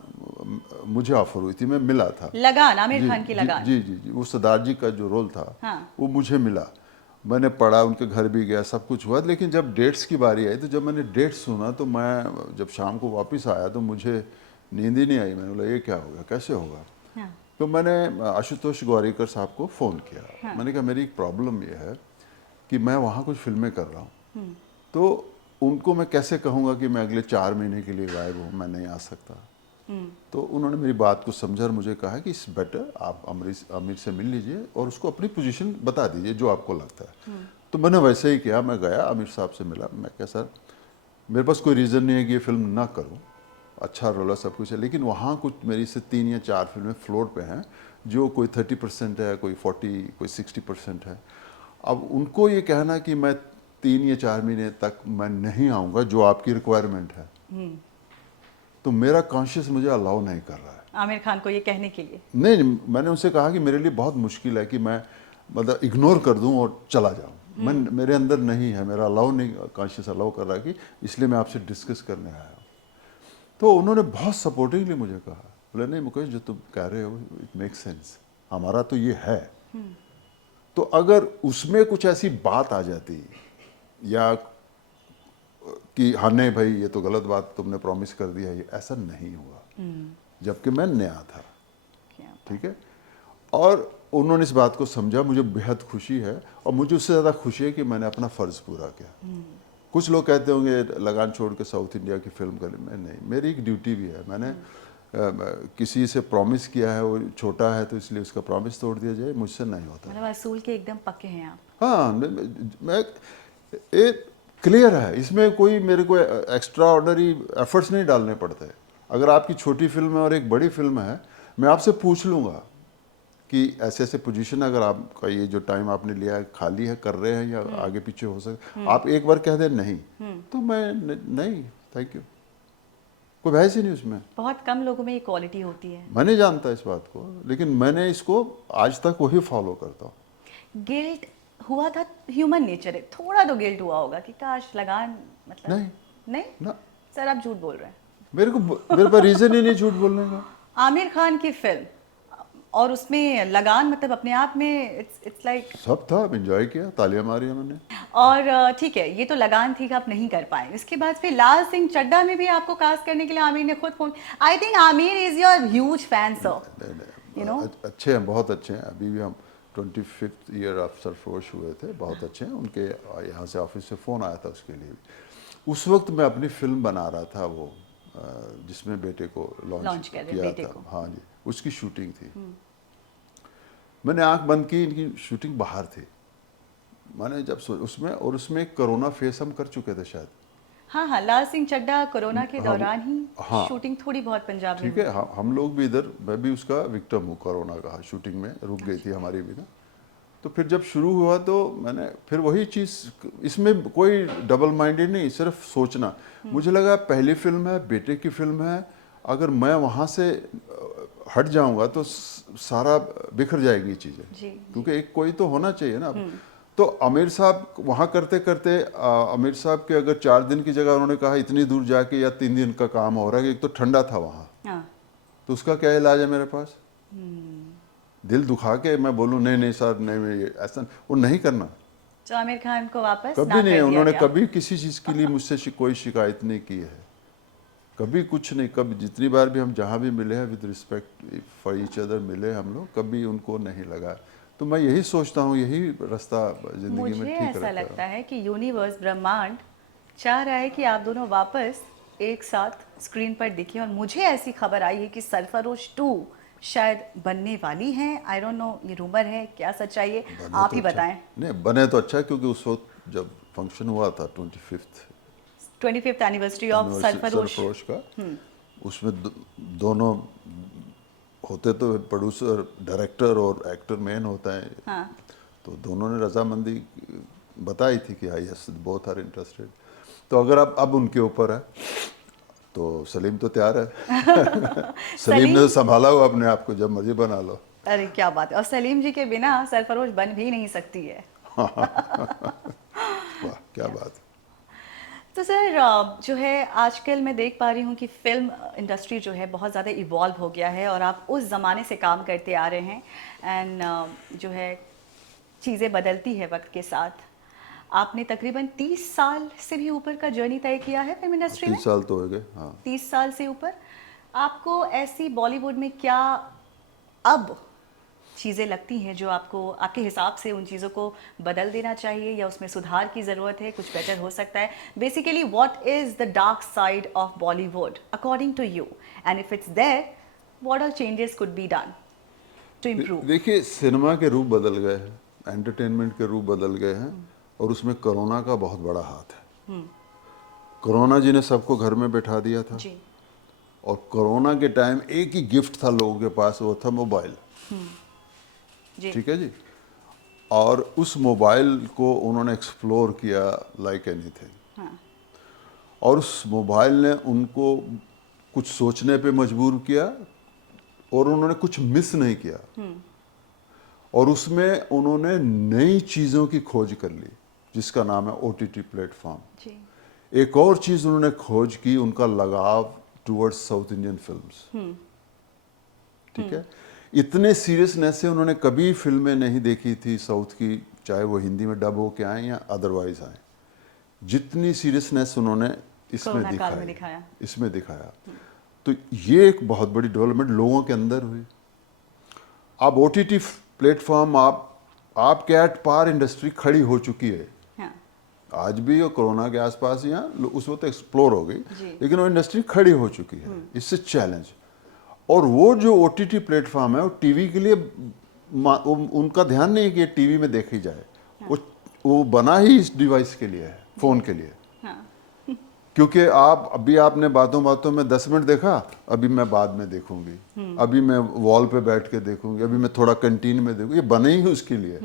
मुझे ऑफर हुई थी, मैं मिला था। लगान, आमिर जी खान की जी लगान। जी जी जी, वो सरदार जी का जो रोल था हाँ। वो मुझे मिला। मैंने पढ़ा, उनके घर भी गया, सब कुछ हुआ। लेकिन जब डेट्स की बारी आई, तो जब मैंने डेट्स सुना, तो मैं जब शाम को वापस आया तो मुझे नींद ही नहीं आई। मैंने बोला ये क्या होगा, कैसे होगा। हाँ। तो मैंने आशुतोष गोवारिकर साहब को फ़ोन किया। हाँ। मैंने कहा मेरी एक प्रॉब्लम ये है कि मैं वहाँ कुछ फिल्में कर रहा हूँ, तो उनको मैं कैसे कहूँगा कि मैं अगले 4 महीने के लिए गायब हूँ, मैं नहीं आ सकता। तो उन्होंने मेरी बात को समझा और मुझे कहा कि इट्स बेटर आप आमिर से मिल लीजिए और उसको अपनी पोजीशन बता दीजिए जो आपको लगता है। तो मैंने वैसे ही किया, मैं गया आमिर साहब से मिला। मैं कहा सर मेरे पास कोई रीज़न नहीं है कि ये फिल्म ना करूँ, अच्छा रोल है, सब कुछ है, लेकिन वहाँ कुछ मेरी से 3 या 4 फिल्में फ्लोर पे हैं जो कोई 30% है, कोई 40, कोई 60% है। अब उनको ये कहना कि मैं 3 या 4 महीने तक मैं नहीं आऊँगा जो आपकी रिक्वायरमेंट है, तो मेरा कॉन्शियस मुझे अलाउ नहीं कर रहा है। आमिर खान को ये कहने के लिए। नहीं, मैंने उनसे कहा कि मेरे लिए बहुत मुश्किल है कि मैं मतलब इग्नोर कर दूं और चला जाऊं। मैं मेरे अंदर नहीं है, मेरा अलाउ नहीं, कॉन्शियस अलाउ कर रहा है कि इसलिए मैं आपसे डिस्कस करने आया हूँ। तो उन्होंने बहुत सपोर्टिवली मुझे कहा, बोले नहीं मुकेश जो तुम कह रहे हो इट मेक सेंस, हमारा तो ये है। तो अगर उसमें कुछ ऐसी बात आ जाती या कि हाँ नहीं भाई ये तो गलत बात तुमने प्रॉमिस कर दिया, ये ऐसा नहीं हुआ, जबकि मैं नया था। क्या? ठीक है। और उन्होंने इस बात को समझा, मुझे बेहद खुशी है। और मुझे उससे ज़्यादा खुशी है कि मैंने अपना फ़र्ज़ पूरा किया। कुछ लोग कहते होंगे लगान छोड़ के साउथ इंडिया की फिल्म करें, मैं नहीं, मेरी एक ड्यूटी भी है। मैंने किसी से प्रॉमिस किया है, वो छोटा है तो इसलिए उसका प्रॉमिस तोड़ दिया जाए, मुझसे नहीं होता। मतलब असूल के एकदम पक्के हैं आप। हाँ, मैं ये क्लियर है, इसमें कोई मेरे को एक्स्ट्रा ऑर्डनरी एफर्ट्स नहीं डालने पड़ते। अगर आपकी छोटी फिल्म है और एक बड़ी फिल्म है, मैं आपसे पूछ लूँगा कि ऐसे ऐसे पोजीशन अगर आपका ये जो टाइम आपने लिया है खाली है, कर रहे हैं या आगे पीछे हो सकता, आप एक बार कह दें नहीं, तो मैं नहीं, थैंक यू, कोई बहस ही नहीं उसमें। बहुत कम लोगों में ये क्वालिटी होती है। मैं नहीं जानता इस बात को, लेकिन मैंने इसको आज तक वही फॉलो करता हूँ। गिल्ट हुआ था, ह्यूमन नेचर है, थोड़ा तो गिल्ट हुआ होगा कि काश लगान, मतलब नहीं नहीं ना, सर आप झूठ बोल रहे हैं। मेरे पास रीज़न ही नहीं झूठ बोलने का। आमिर खान की फिल्म और उसमें लगान, मतलब अपने आप में इट्स लाइक। सब था, एंजॉय किया, तालियां मारी मैंने। और ठीक है, ये तो लगान थी कि आप नहीं कर पाए। इसके बाद फिर लाल सिंह चड्ढा में भी आपको कास्ट करने के लिए आमिर ने खुद phone. I think Aamir is your huge fan sir. नहीं, अच्छे हैं, बहुत अच्छे हैं। अभी भी हम 25th ईयर ऑफ सरफरोश हुए थे, बहुत अच्छे हैं। उनके यहाँ से ऑफिस से फ़ोन आया था उसके लिए भी। उस वक्त मैं अपनी फिल्म बना रहा था, वो जिसमें बेटे को लॉन्च कर रहे किया बेटे था। को। हाँ जी, उसकी शूटिंग थी। मैंने आंख बंद की, इनकी शूटिंग बाहर थी। मैंने जब उसमें कोरोना फेस हम कर चुके थे शायद। हाँ हाँ, लाल सिंह चड्ढा कोरोना के दौरान ही हाँ, शूटिंग थोड़ी बहुत पंजाब में ठीक हुई है। थी। हम लोग भी इधर, मैं भी उसका विक्टिम हूँ कोरोना का, शूटिंग में रुक गई थी हमारी भी ना। तो फिर जब शुरू हुआ तो मैंने फिर वही चीज़, इसमें कोई डबल माइंडेड नहीं, सिर्फ सोचना। मुझे लगा पहली फिल्म है, बेटे की फिल्म है, अगर मैं वहाँ से हट जाऊँगा तो सारा बिखर जाएगी चीज़ें, क्योंकि एक कोई तो होना चाहिए ना। तो आमिर साहब वहाँ करते करते आमिर साहब के अगर 4 दिन की जगह उन्होंने कहा इतनी दूर जाके या 3 दिन का काम हो रहा है, एक तो ठंडा था वहाँ, हाँ। तो उसका क्या इलाज है मेरे पास। दिल दुखा के मैं बोलूँ नहीं नहीं सर नहीं, मैं ये ऐसा वो नहीं करना। तो आमिर खान को वापस कभी ना नहीं, कर दिया उन्होंने गया। कभी किसी चीज़ के लिए मुझसे कोई शिकायत नहीं की है, कभी कुछ नहीं। कभी जितनी बार भी हम जहाँ भी मिले हैं, with respect for each other मिले हम लोग, कभी उनको नहीं लगा। तो मैं यही सोचता हूँ, यही रास्ता जिंदगी में मुझे ठीक ऐसा रहता लगता है। है कि यूनिवर्स, ब्रह्मांड चाह रहा है कि आप दोनों वापस एक साथ स्क्रीन पर दिखें। और मुझे ऐसी खबर आई है कि सरफरोश 2 शायद बनने वाली हैं। आई डोंट नो, ये रूमर है, क्या सच्चाई है बने आप तो ही अच्छा, बताएं। नहीं बने तो अच्छा, क्योंकि उस वक्त जब फंक्शन हुआ था 25th anniversary of anniversary Sarfarosh. Sarfarosh का, उसमें दोनों होते तो प्रोड्यूसर, डायरेक्टर और एक्टर मेन होता है। हाँ। तो दोनों ने रजामंदी बताई थी कि हाँ यस बोथ आर इंटरेस्टेड। तो अगर अब उनके ऊपर है तो सलीम तो तैयार है। सलीम ने तो सलीम, संभाला हुआ अपने आप को, जब मर्जी बना लो। अरे क्या बात है। और सलीम जी के बिना सरफरोश बन भी नहीं सकती है। वाह क्या बात है। तो सर जो है आजकल मैं देख पा रही हूँ कि फिल्म इंडस्ट्री जो है बहुत ज़्यादा इवॉल्व हो गया है और आप उस ज़माने से काम करते आ रहे हैं एंड जो है चीज़ें बदलती है वक्त के साथ। आपने तकरीबन 30 साल से भी ऊपर का जर्नी तय किया है फिल्म इंडस्ट्री में। 30 साल तो हो गए, हाँ। 30 साल से ऊपर। आपको ऐसी बॉलीवुड में क्या अब चीज़ें लगती हैं जो आपको आपके हिसाब से उन चीज़ों को बदल देना चाहिए या उसमें सुधार की ज़रूरत है, कुछ बेटर हो सकता है? Basically what is the dark side of Bollywood according to you and if it's there what all changes could be done to improve? देखिए सिनेमा के रूप बदल गए हैं, एंटरटेनमेंट के रूप बदल गए हैं, और उसमें कोरोना का बहुत बड़ा हाथ है। कोरोना जी ने सबको घर में बैठा दिया था, जी और कोरोना के टाइम एक ही गिफ्ट था लोगों के पास, वो था मोबाइल। जी ठीक है जी। और उस मोबाइल को उन्होंने एक्सप्लोर किया लाइक एनीथिंग, हाँ और उस मोबाइल ने उनको कुछ सोचने पे मजबूर किया, और उन्होंने कुछ मिस नहीं किया, और उसमें उन्होंने नई चीज़ों की खोज कर ली जिसका नाम है ओटीटी प्लेटफॉर्म। जी एक और चीज़ उन्होंने खोज की, उनका लगाव टुवर्ड्स साउथ इंडियन फिल्म्स। ठीक है। इतने सीरियसनेस से उन्होंने कभी फिल्में नहीं देखी थी साउथ की, चाहे वो हिंदी में डब होके आए या अदरवाइज आए। जितनी सीरियसनेस उन्होंने इसमें कोरोना काल में दिखाया। इसमें दिखाया, तो ये एक बहुत बड़ी डेवलपमेंट लोगों के अंदर हुई। अब ओटीटी प्लेटफॉर्म, आप क्या एट पार इंडस्ट्री खड़ी हो चुकी है हाँ आज भी, और कोरोना के आसपास यहाँ उस वक्त एक्सप्लोर हो गई, जी। लेकिन वो इंडस्ट्री खड़ी हो चुकी है। इससे चैलेंज, और वो जो ओटीटी प्लेटफॉर्म है वो टीवी के लिए उनका ध्यान नहीं है कि ये टीवी में देखी जाए। वो बना ही इस डिवाइस के लिए है, फोन के लिए। हाँ क्योंकि आप अभी आपने बातों बातों में 10 मिनट देखा, अभी मैं बाद में देखूंगी, अभी मैं वॉल पे बैठ के देखूंगी, अभी मैं थोड़ा कैंटीन में देखूंगी, ये बने ही उसके लिए।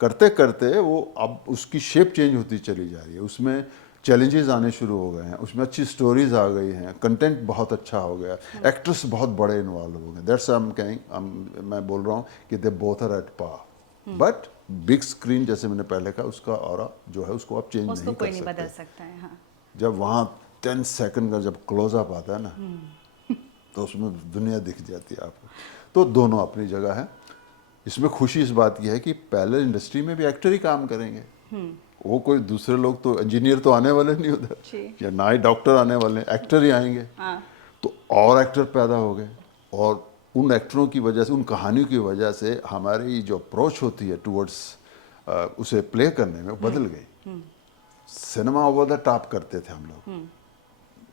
करते करते वो अब उसकी शेप चेंज होती चली जा रही है, उसमें चैलेंजेस आने शुरू हो गए हैं, उसमें अच्छी स्टोरीज आ गई हैं, कंटेंट बहुत अच्छा हो गया, एक्टर्स बहुत बड़े इन्वॉल्व हो गए। दैट्स आई एम कहिंग, मैं बोल रहा हूँ कि they both are at par. But big screen, जैसे मैंने पहले कहा, उसका ऑरा जो है उसको आप चेंज उसको नहीं कोई कर नहीं सकते। बदल सकता है। हाँ जब वहाँ 10 सेकंड का जब क्लोजअप आता है ना, तो उसमें दुनिया दिख जाती है आपको। तो दोनों अपनी जगह है। इसमें खुशी इस बात की है कि पहले इंडस्ट्री में भी एक्टर ही काम करेंगे, वो कोई दूसरे लोग तो, इंजीनियर तो आने वाले नहीं उधर, जी। या ना ही डॉक्टर आने वाले, एक्टर ही आएंगे। हाँ तो और एक्टर पैदा हो गए, और उन एक्टरों की वजह से, उन कहानियों की वजह से हमारी जो अप्रोच होती है टुवर्ड्स उसे प्ले करने में, बदल गई। सिनेमा ओवर द टॉप करते थे हम लोग,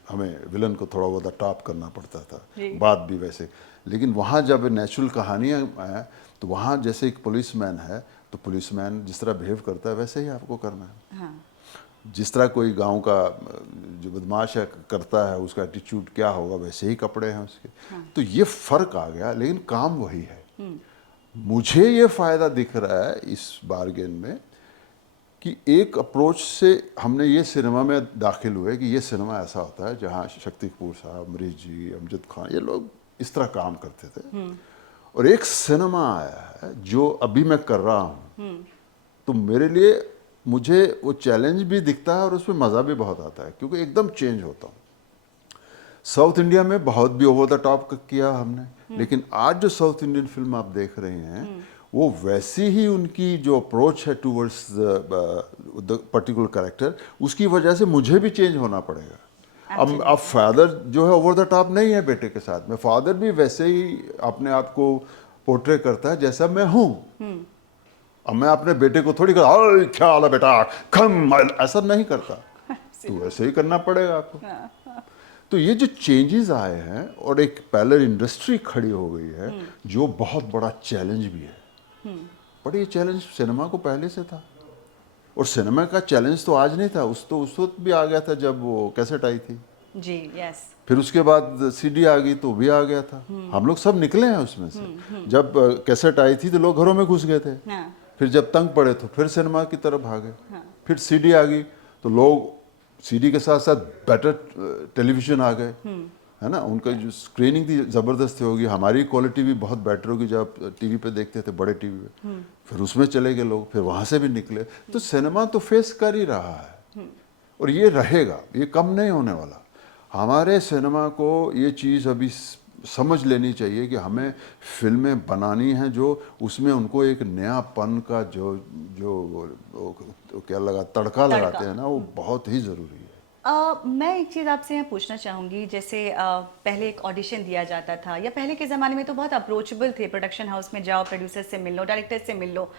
हमें विलन को थोड़ा ओवर द टॉप करना पड़ता था, जी। बात भी वैसे। लेकिन वहाँ जब नेचुरल कहानियाँ हैं, तो वहाँ जैसे एक पुलिसमैन है, तो पुलिसमैन जिस तरह बिहेव करता है वैसे ही आपको करना है। हाँ जिस तरह कोई गांव का जो बदमाश है करता है, उसका एटीट्यूड क्या होगा, वैसे ही कपड़े हैं उसके। तो ये फ़र्क आ गया, लेकिन काम वही है। मुझे ये फ़ायदा दिख रहा है इस बारगेन में कि एक अप्रोच से हमने ये सिनेमा में दाखिल हुए कि ये सिनेमा ऐसा होता है जहाँ शक्ति कपूर साहब, अमरीश जी, अमजद खान, ये लोग इस तरह काम करते थे। और एक सिनेमा आया है जो अभी मैं कर रहा हूँ, तो मेरे लिए, मुझे वो चैलेंज भी दिखता है और उसमें मज़ा भी बहुत आता है, क्योंकि एकदम चेंज होता हूँ। साउथ इंडिया में बहुत भी ओवर द टॉप किया हमने, लेकिन आज जो साउथ इंडियन फिल्म आप देख रहे हैं, वो वैसी ही उनकी जो अप्रोच है टूवर्ड्स द पर्टिकुलर कैरेक्टर, उसकी वजह से मुझे भी चेंज होना पड़ेगा। अब फादर जो है ओवर द टॉप नहीं है बेटे के साथ में, फादर भी वैसे ही अपने आप को पोर्ट्रे करता है जैसा मैं हूँ। अब मैं अपने बेटे को थोड़ी कर क्या हाल है बेटा, कम, ऐसा नहीं करता, तो वैसे ही करना पड़ेगा आपको। तो ये जो चेंजेस आए हैं, और एक पैरेलल इंडस्ट्री खड़ी हो गई है, जो बहुत बड़ा चैलेंज भी है। बट ये चैलेंज सिनेमा को पहले से था, और सिनेमा का चैलेंज तो आज नहीं था, उस वक्त भी आ गया था जब वो कैसेट आई थी। जी यस। फिर उसके बाद सीडी आ गई तो भी आ गया था। हम लोग सब निकले हैं उसमें से। जब कैसेट आई थी तो लोग घरों में घुस गए थे। हाँ फिर जब तंग पड़े तो फिर सिनेमा की तरफ भागे। फिर सीडी आ गई तो लोग सीडी के साथ साथ बेटर टेलीविजन आ गए, है ना, उनका जो स्क्रीनिंग थी ज़बरदस्त होगी, हमारी क्वालिटी भी बहुत बेटर होगी जब आप टीवी पे देखते थे, बड़े टीवी पे, फिर उसमें चले गए लोग, फिर वहाँ से भी निकले, तो सिनेमा तो फेस कर ही रहा है और ये रहेगा, ये कम नहीं होने वाला। हमारे सिनेमा को ये चीज़ अभी समझ लेनी चाहिए कि हमें फिल्में बनानी हैं जो उसमें उनको एक नयापन का जो जो वो क्या लगा तड़का लगाते हैं ना, वो बहुत ही ज़रूरी है। मैं एक चीज़ आपसे यहाँ पूछना चाहूँगी, जैसे पहले एक ऑडिशन दिया जाता था, या पहले के ज़माने में तो बहुत अप्रोचेबल थे, प्रोडक्शन हाउस में जाओ, प्रोड्यूसर से मिल लो, डायरेक्टर से मिल लो,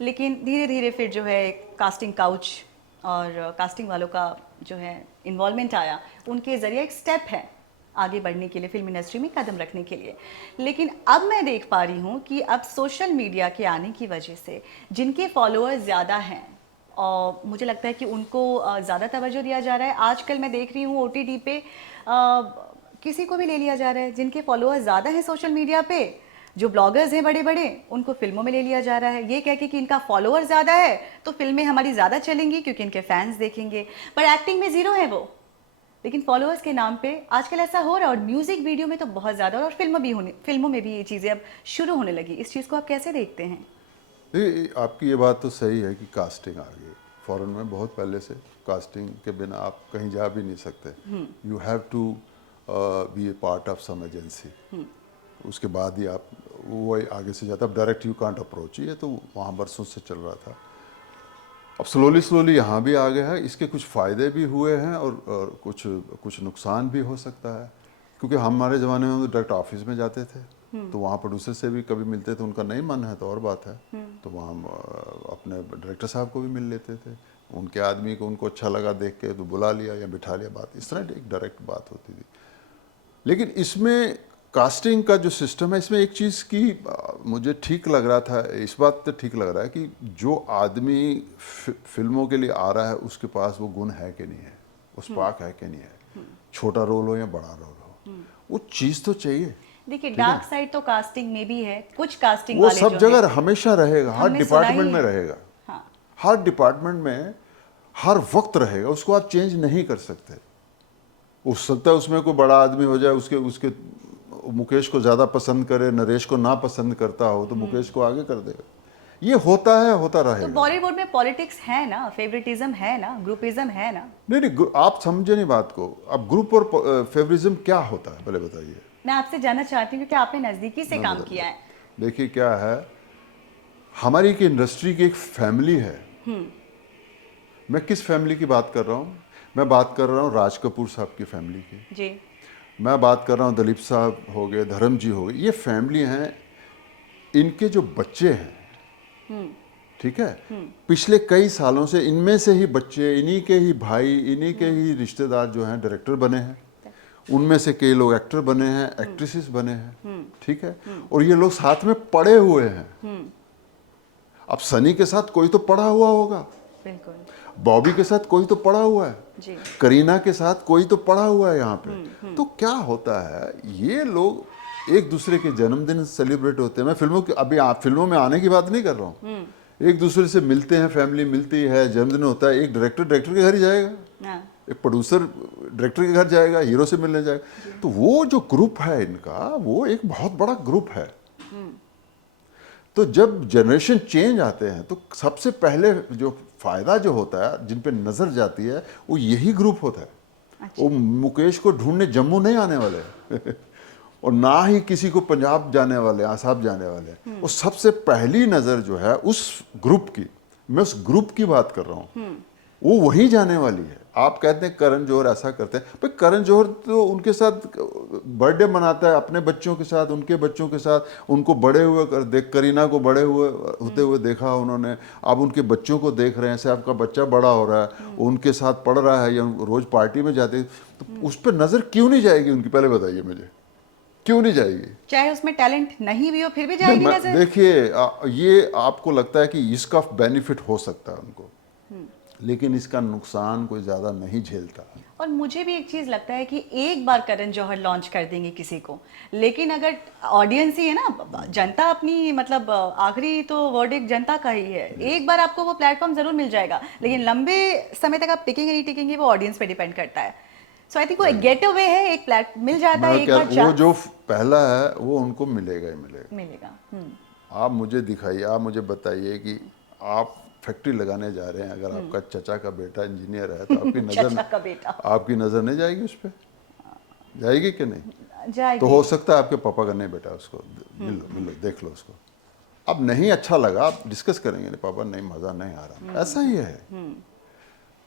लेकिन धीरे धीरे फिर जो है कास्टिंग काउच और कास्टिंग वालों का जो है इन्वॉल्वमेंट आया, उनके ज़रिए एक स्टेप है आगे बढ़ने के लिए, फिल्म इंडस्ट्री में कदम रखने के लिए। लेकिन अब मैं देख पा रही हूँ कि अब सोशल मीडिया के आने की वजह से जिनके फॉलोअर्स ज़्यादा हैं, और मुझे लगता है कि उनको ज़्यादा तवज्जो दिया जा रहा है। आजकल मैं देख रही हूँ OTT पे किसी को भी ले लिया जा रहा है, जिनके फॉलोअर्स ज़्यादा हैं सोशल मीडिया पे, जो ब्लॉगर्स हैं बड़े बड़े, उनको फिल्मों में ले लिया जा रहा है, ये कह के कि इनका फॉलोअर ज़्यादा है तो फिल्में हमारी ज़्यादा चलेंगी क्योंकि इनके फैंस देखेंगे, पर एक्टिंग में ज़ीरो है वो, लेकिन फॉलोअर्स के नाम पे आजकल ऐसा हो रहा है। और म्यूज़िक वीडियो में तो बहुत ज़्यादा, और फिल्मों में भी ये चीज़ें अब शुरू होने लगी। इस चीज़ को आप कैसे देखते हैं? आपकी ये बात तो सही है कि कास्टिंग आ गई फॉरेन में, बहुत पहले से कास्टिंग के बिना आप कहीं जा भी नहीं सकते। You have to be a part of some agency, उसके बाद ही आप वो आगे से जाता, अब डायरेक्ट यू कांट अप्रोच, ये तो वहाँ बरसों से चल रहा था। अब स्लोली स्लोली यहाँ भी आ गया है, इसके कुछ फ़ायदे भी हुए हैं और कुछ नुकसान भी हो सकता है, क्योंकि हमारे ज़माने में तो डायरेक्ट ऑफिस में जाते थे, तो वहाँ प्रोड्यूसर से भी कभी मिलते थे, उनका नहीं मन है तो और बात है, तो वहाँ अपने डायरेक्टर साहब को भी मिल लेते थे, उनके आदमी को उनको अच्छा लगा देख के तो बुला लिया या बिठा लिया, बात इस तरह एक डायरेक्ट बात होती थी। लेकिन इसमें कास्टिंग का जो सिस्टम है, इसमें एक चीज़ की मुझे ठीक लग रहा था, इस बात तो ठीक लग रहा है कि जो आदमी फिल्मों के लिए आ रहा है उसके पास वो गुण है कि नहीं है, वो स्पार्क है कि नहीं है, छोटा रोल हो या बड़ा रोल हो, वो चीज़ तो चाहिए। देखिए डार्क साइड तो कास्टिंग में भी है, कुछ कास्टिंग वो वाले सब जो जगह हैं, हमेशा रहेगा, हर हमने सुना ही डिपार्टमेंट में है। रहेगा, हाँ, हर डिपार्टमेंट में हर वक्त रहेगा, उसको आप चेंज नहीं कर सकते। हो सकता है उसमें कोई बड़ा आदमी हो जाए, उसके उसके मुकेश को ज़्यादा पसंद करे, नरेश को ना पसंद करता हो तो मुकेश को आगे कर देगा, ये होता है, होता तो रहेगा। बॉलीवुड में पॉलिटिक्स है ना, फेवरेटिज्म है ना, ग्रुपिज्म है ना। नहीं नहीं, आप समझे नहीं बात को। अब ग्रुप और फेवरिज्म क्या होता है पहले बताइए। मैं आपसे जानना चाहती हूँ क्योंकि आपने नज़दीकी से काम किया है। देखिए क्या है, हमारी एक इंडस्ट्री की एक फैमिली है। मैं किस फैमिली की बात कर रहा हूँ? मैं बात कर रहा हूँ राज कपूर साहब की फैमिली की, जी। मैं बात कर रहा हूँ दिलीप साहब हो गए, धर्म जी हो गए, ये फैमिली हैं, इनके जो बच्चे हैं, ठीक है, पिछले कई सालों से इनमें से ही बच्चे, इन्हीं के ही भाई, इन्हीं के ही रिश्तेदार जो हैं डायरेक्टर बने हैं, उनमें से कई लोग एक्टर बने हैं, एक्ट्रेसेस बने हैं, ठीक है, और ये लोग साथ में पढ़े हुए हैं। अब सनी के साथ कोई तो पढ़ा हुआ होगा, बिल्कुल। बॉबी के साथ कोई तो पढ़ा हुआ है, जी। करीना के साथ कोई तो पढ़ा हुआ है यहाँ पे। तो क्या होता है, ये लोग एक दूसरे के जन्मदिन सेलिब्रेट होते हैं। मैं फिल्मों की अभी फिल्मों में आने की बात नहीं कर रहा हूँ, एक दूसरे से मिलते हैं, फैमिली मिलती है, जन्मदिन होता है, एक डायरेक्टर के घर ही जाएगा, एक प्रोड्यूसर डायरेक्टर के घर जाएगा, हीरो से मिलने जाएगा। तो वो जो ग्रुप है इनका, वो एक बहुत बड़ा ग्रुप है। तो जब जनरेशन चेंज आते हैं तो सबसे पहले जो फायदा जो होता है, जिन पे नजर जाती है, वो यही ग्रुप होता है। अच्छा। वो मुकेश को ढूंढने जम्मू नहीं आने वाले और ना ही किसी को पंजाब जाने वाले, आसाम जाने वाले। वो सबसे पहली नजर जो है उस ग्रुप की, मैं उस ग्रुप की बात कर रहा हूँ, वो वहीं जाने वाली है। आप कहते हैं करण जौहर ऐसा करते हैं, भाई करण जौहर तो उनके साथ बर्थडे मनाता है अपने बच्चों के साथ, उनके बच्चों के साथ, उनको बड़े हुए देख, करीना को बड़े हुए होते हुए देखा उन्होंने, अब उनके बच्चों को देख रहे हैं, ऐसे आपका बच्चा बड़ा हो रहा है, उनके साथ पढ़ रहा है या रोज पार्टी में जाते, तो उस पर नजर क्यों नहीं जाएगी उनकी? पहले बताइए मुझे, क्यों नहीं जाएगी? चाहे उसमें टैलेंट नहीं भी हो फिर भी जाएगी नजर। देखिए ये आपको लगता है कि इसका बेनिफिट हो सकता है उनको, लेकिन इसका नुकसान कोई ज़्यादा नहीं झेलता। और मुझे भी एक चीज़ लगता है कि एक बार करण जौहर लॉन्च कर देंगे किसी को, लेकिन अगर ऑडियंस ही है ना, जनता अपनी, मतलब आखिरी तो वर्डिक्ट जनता का ही है, एक बार आपको वो प्लेटफॉर्म ज़रूर मिल जाएगा, लेकिन लंबे समय तक आप टिकेंगे नहीं टिकेंगे वो ऑडियंस पे डिपेंड करता है। सो आई थिंक वो एक गेट अवे है, एक प्लेट मिल जाता है मैं एक क्या, बार वो चांस जो पहला है वो उनको मिलेगा ही मिलेगा। मिलेगा। आप मुझे दिखाइए, आप मुझे बताइए कि आप फैक्ट्री लगाने जा रहे हैं, अगर आपका चचा का बेटा इंजीनियर है तो आपकी चाचा नज़र, का बेटा आपकी नज़र नहीं जाएगी उस पर? जाएगी कि नहीं? तो जाएगी। हो सकता है आपके पापा का नहीं बेटा, उसको मिलो मिलो देख लो उसको। अब नहीं अच्छा लगा, आप डिस्कस करेंगे, नहीं पापा नहीं मज़ा नहीं आ रहा, ऐसा ही है।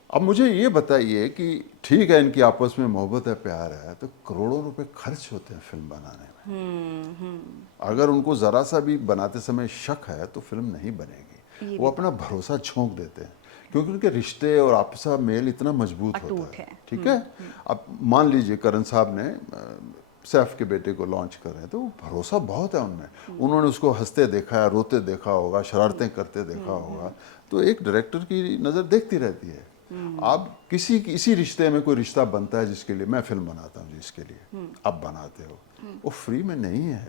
अब मुझे ये बताइए कि ठीक है इनकी आपस में मोहब्बत है, प्यार है, तो करोड़ों रुपए खर्च होते हैं फिल्म बनाने में। अगर उनको ज़रा सा भी बनाते समय शक है तो फिल्म नहीं बनेगी। ये वो भी अपना भरोसा झोंक देते हैं क्योंकि उनके रिश्ते और आपसा मेल इतना मजबूत होता अटूट है। है। ठीक है, अब मान लीजिए करण साहब ने सैफ के बेटे को लॉन्च कर रहे हैं तो भरोसा बहुत है उनमें। उन्होंने उसको हंसते देखा है, रोते देखा होगा, शरारतें करते देखा होगा, तो एक डायरेक्टर की नज़र देखती रहती है। आप इसी रिश्ते में कोई रिश्ता बनता है जिसके लिए मैं फिल्म बनाता हूँ, जिसके लिए आप बनाते हो, वो फ्री में नहीं है,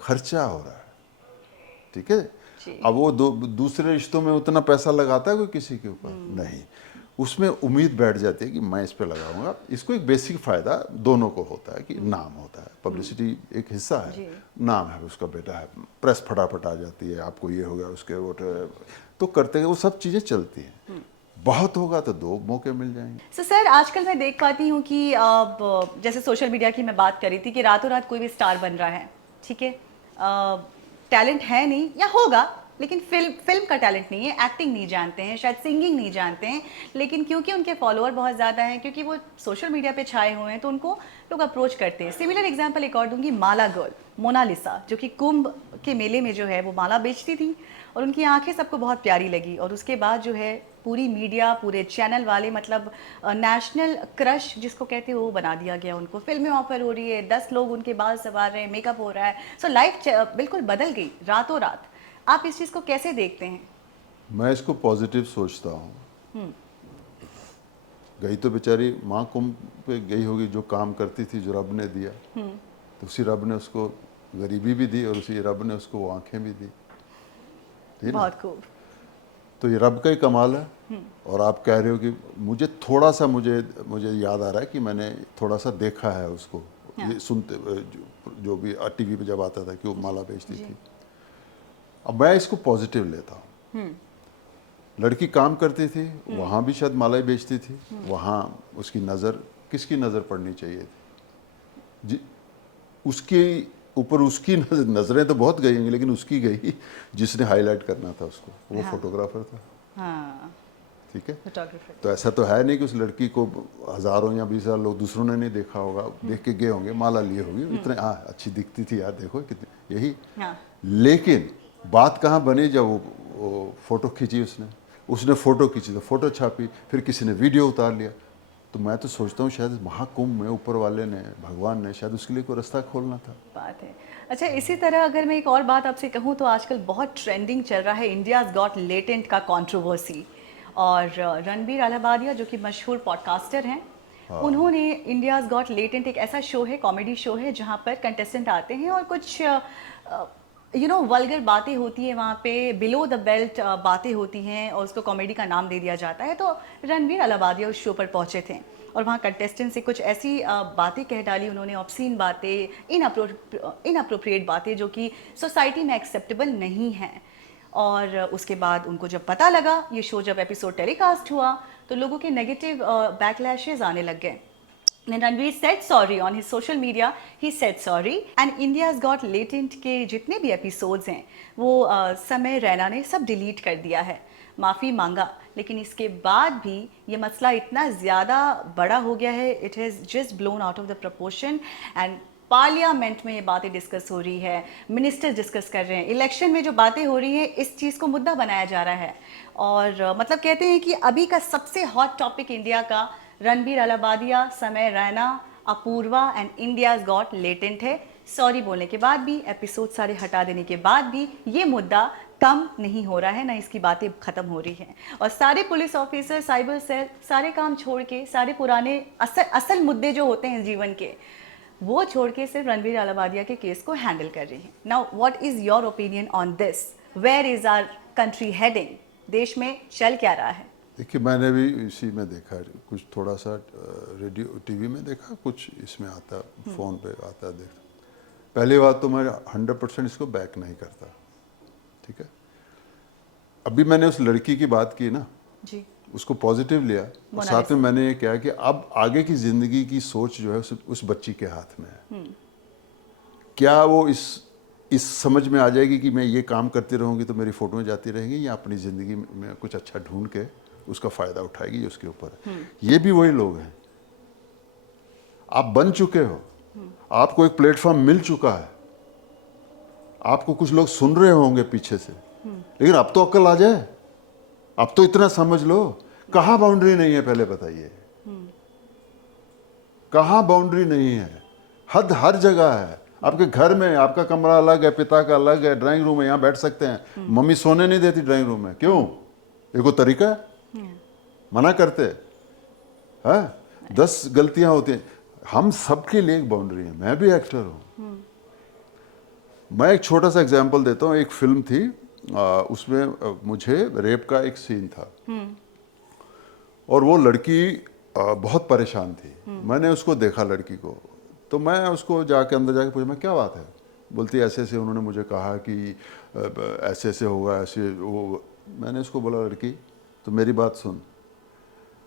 खर्चा हो रहा है। ठीक है, जी। अब वो दूसरे रिश्तों में उतना पैसा लगाता है कोई किसी के ऊपर? नहीं, उसमें उम्मीद बैठ जाती है कि मैं इस पे लगाऊंगा। इसको एक बेसिक फ़ायदा दोनों को होता है कि नाम होता है, पब्लिसिटी एक हिस्सा जी। है, नाम है, उसका बेटा है, प्रेस फटाफट आ जाती है, आपको ये हो गया उसके वो तो करते हैं, वो सब चीज़ें चलती हैं। बहुत होगा तो दो मौके मिल जाएंगे। सो सर आजकल मैं देख पाती हूँ कि अब जैसे सोशल मीडिया की मैं बात कर रही थी कि रातों रात कोई भी स्टार बन रहा है, ठीक है, टैलेंट है नहीं या होगा लेकिन फिल्म का टैलेंट नहीं है, एक्टिंग नहीं जानते हैं, शायद सिंगिंग नहीं जानते हैं, लेकिन क्योंकि उनके फॉलोअर बहुत ज़्यादा हैं, क्योंकि वो सोशल मीडिया पे छाए हुए हैं, तो उनको लोग अप्रोच करते हैं। सिमिलर एग्जांपल एक और दूंगी, माला गर्ल मोनालिसा, जो कि कुंभ के मेले में जो है वो माला बेचती थी और उनकी आंखें सबको बहुत प्यारी लगी, और उसके बाद जो है पूरी मीडिया, पूरे चैनल वाले, मतलब नेशनल क्रश जिसको कहते हैं वो बना दिया गया उनको। फिल्में ऑफर हो रही है, 10 लोग उनके बाल संवार रहे हैं, मेकअप हो रहा है, सो लाइफ बिल्कुल बदल गई रातों रात। आप इस चीज़ को कैसे देखते हैं? मैं इसको पॉजिटिव सोचता हूँ। गई तो बेचारी माँ कुंभ पे गई होगी, जो काम करती थी, जो रब ने दिया, तो उसी रब ने उसको गरीबी भी दी और उसी रब ने उसको वो आंखें भी दी, ठीक ना? बहुत खूब। तो ये रब का ही कमाल है। और आप कह रहे हो कि मुझे थोड़ा सा मुझे मुझे याद आ रहा है कि मैंने थोड़ा सा देखा है उसको, ये सुनते जो भी टीवी पे जब आता था कि वो माला बेचती थी। अब मैं इसको पॉजिटिव लेता हूँ। लड़की काम करती थी, वहाँ भी शायद माला ही बेचती थी, वहाँ उसकी नज़र, किसकी नज़र पड़नी चाहिए थी जी? उसके ऊपर उसकी नज़रें तो बहुत गई होंगी, लेकिन उसकी गई जिसने हाईलाइट करना था उसको, वो फोटोग्राफर था। हाँ, ठीक है, फोटोग्राफर। तो ऐसा तो है नहीं कि उस लड़की को हज़ारों या 20,000 लोग दूसरों ने नहीं देखा होगा, देख के गए होंगे, माला लिए होगी, इतने हाँ अच्छी दिखती थी यार, देखो कितनी, यही। हाँ, लेकिन बात कहाँ बनी जब वो फोटो खींची, उसने फोटो खींची तो फोटो छापी, फिर किसी ने वीडियो उतार लिया। तो मैं तो सोचता हूँ शायद महाकुंभ में ऊपर वाले ने, भगवान ने शायद उसके लिए कोई रास्ता खोलना था। बात है। अच्छा, इसी तरह अगर मैं एक और बात आपसे कहूँ तो आजकल बहुत ट्रेंडिंग चल रहा है इंडियाज़ गॉट लेटेंट का कंट्रोवर्सी, और रणबीर अलाहाबादिया जो कि मशहूर पॉडकास्टर हैं, उन्होंने इंडियाज़ गॉट लेटेंट, एक ऐसा शो है, कॉमेडी शो है, जहाँ पर कंटेस्टेंट आते हैं और कुछ वल्गर बातें होती हैं वहाँ पे, बिलो द बेल्ट बातें होती हैं और उसको कॉमेडी का नाम दे दिया जाता है। तो रणबीर अलाहाबादिया उस शो पर पहुँचे थे और वहाँ कंटेस्टेंट से कुछ ऐसी बातें कह डाली उन्होंने, ऑब्सीन बातें, इनअप्रोप्रिएट बातें जो कि सोसाइटी में एक्सेप्टेबल नहीं हैं। और उसके बाद उनको जब पता लगा, ये शो जब एपिसोड टेलीकास्ट हुआ, तो लोगों के नेगेटिव बैकलैशेस आने लग गए। And Ranveer said sorry on his social media. He said sorry and India's Got Latent के जितने भी एपिसोड्स हैं वो समय रैना ने सब डिलीट कर दिया है, माफ़ी मांगा, लेकिन इसके बाद भी ये मसला इतना ज़्यादा बड़ा हो गया है, it has just blown out of the proportion and parliament में ये बातें डिस्कस हो रही है, मिनिस्टर्स डिस्कस कर रहे हैं, इलेक्शन में जो बातें हो रही हैं इस चीज़ को मुद्दा बनाया जा रहा है। और मतलब कहते हैं कि अभी का सबसे हॉट टॉपिक इंडिया का Ranveer Allahbadia, Samay Raina, Apoorva and India's got latent है। सॉरी बोलने के बाद भी, एपिसोड सारे हटा देने के बाद भी ये मुद्दा कम नहीं हो रहा है, ना इसकी बातें ख़त्म हो रही हैं। और सारे पुलिस ऑफिसर, साइबर सेल, सारे काम छोड़ के, सारे पुराने असल मुद्दे जो होते हैं जीवन के, वो छोड़ के सिर्फ रणबीर अलाहाबादिया के केस को हैंडल कर रही हैं। Now what is your opinion on this? Where is our country heading? देश में चल क्या रहा है? देखिए मैंने भी इसी में देखा है, कुछ थोड़ा सा रेडियो टीवी में देखा, कुछ इसमें आता, फ़ोन पे आता देखा। पहली बात तो मैं 100% इसको बैक नहीं करता, ठीक है। अभी मैंने उस लड़की की बात की ना, जी, उसको पॉजिटिव लिया, और साथ में मैंने ये कहा कि अब आगे की ज़िंदगी की सोच जो है उस बच्ची के हाथ में है। क्या वो इस समझ में आ जाएगी कि मैं ये काम करती रहूँगी तो मेरी फ़ोटोएं जाती रहेंगी, या अपनी ज़िंदगी में कुछ अच्छा ढूंढ के उसका फ़ायदा उठाएगी, ये उसके ऊपर है। ये भी वही लोग हैं। आप बन चुके हो, आपको एक प्लेटफॉर्म मिल चुका है, आपको कुछ लोग सुन रहे होंगे पीछे से, लेकिन अब तो अक्ल आ जाए, अब तो इतना समझ लो। कहाँ बाउंड्री नहीं है पहले बताइए, कहाँ बाउंड्री नहीं है? हद हर जगह है। आपके घर में आपका कमरा अलग है, पिता का अलग है, ड्राइंग रूम है, यहाँ बैठ सकते हैं। मम्मी सोने नहीं देती ड्राइंग रूम में, क्यों? ये कोई तरीका है? मना करते हैं। 10 गलतियां होती हैं। हम सबके लिए एक बाउंड्री है। मैं भी एक्टर हूँ। मैं एक छोटा सा एग्जाम्पल देता हूँ। एक फिल्म थी, उसमें मुझे रेप का एक सीन था, और वो लड़की बहुत परेशान थी। मैंने उसको देखा लड़की को, तो मैं उसको जाके अंदर जाके पूछा, मैं क्या बात है? बोलती ऐसे ऐसे उन्होंने मुझे कहा कि ऐसे ऐसे होगा, ऐसे वो। मैंने उसको बोला, लड़की तो मेरी बात सुन,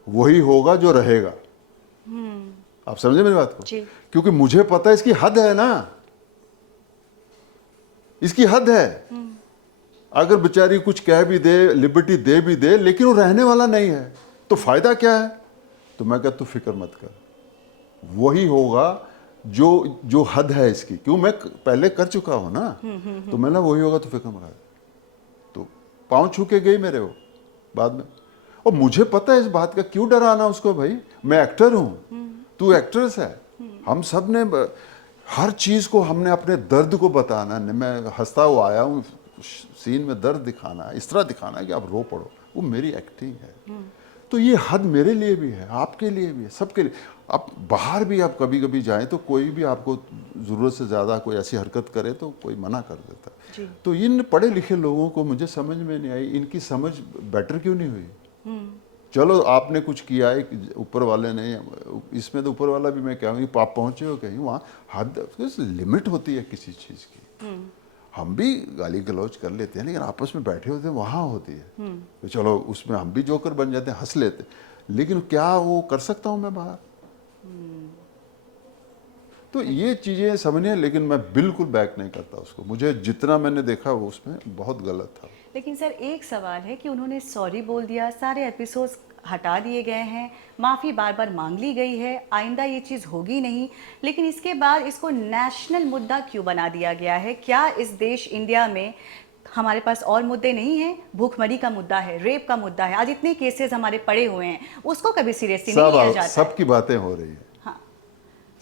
वही होगा जो रहेगा। आप समझे मेरी बात को? जी। क्योंकि मुझे पता है इसकी हद है ना, इसकी हद है। अगर बेचारी कुछ कह भी दे, लिबर्टी दे भी दे, लेकिन वो रहने वाला नहीं है, तो फायदा क्या है? तो मैं कहता, तू फिक्र मत कर, वही होगा जो जो हद है इसकी। क्यों, मैं पहले कर चुका हूं ना। तो मैंने वही होगा, तो फिक्र मत कर। तो पांव छू के गई मेरे वो बाद में। और मुझे पता है इस बात का, क्यों डराना उसको भाई? मैं एक्टर हूं, तू एक्ट्रेस है। हम सब ने हर चीज को हमने अपने दर्द को बताना। मैं हंसता हुआ आया हूँ, सीन में दर्द दिखाना है, इस तरह दिखाना है कि आप रो पड़ो, वो मेरी एक्टिंग है। तो ये हद मेरे लिए भी है, आपके लिए भी है, सबके लिए। आप बाहर भी आप कभी कभी जाएं तो कोई भी आपको ज़रूरत से ज़्यादा कोई ऐसी हरकत करे तो कोई मना कर देता है। तो इन पढ़े लिखे लोगों को मुझे समझ में नहीं आई, इनकी समझ बेटर क्यों नहीं हुई? चलो आपने कुछ किया, एक ऊपर वाले ने, इसमें तो ऊपर वाला भी मैं कहूँगी, आप पहुँचे हो कहीं, वहाँ हद लिमिट होती है किसी चीज़ की। हम भी गाली गलौज कर लेते हैं, लेकिन आपस में बैठे होते हैं वहाँ होती है। तो चलो उसमें हम भी जोकर बन जाते हैं, हंस लेते हैं, लेकिन क्या वो कर सकता हूँ मैं बाहर? तो ये चीज़ें समझिए, लेकिन मैं बिल्कुल बैक नहीं करता उसको। मुझे जितना मैंने देखा वो उसमें बहुत गलत था। लेकिन सर एक सवाल है कि उन्होंने सॉरी बोल दिया, सारे एपिसोड्स हटा दिए गए हैं, माफ़ी बार बार मांग ली गई है, आइंदा ये चीज़ होगी नहीं, लेकिन इसके बाद इसको नेशनल मुद्दा क्यों बना दिया गया है? क्या इस देश इंडिया में हमारे पास और मुद्दे नहीं हैं? भूखमरी का मुद्दा है, रेप का मुद्दा है, आज इतने केसेस हमारे पड़े हुए हैं, उसको कभी सीरियसली नहीं लिया जाता है। सबकी बातें हो रही है, हाँ,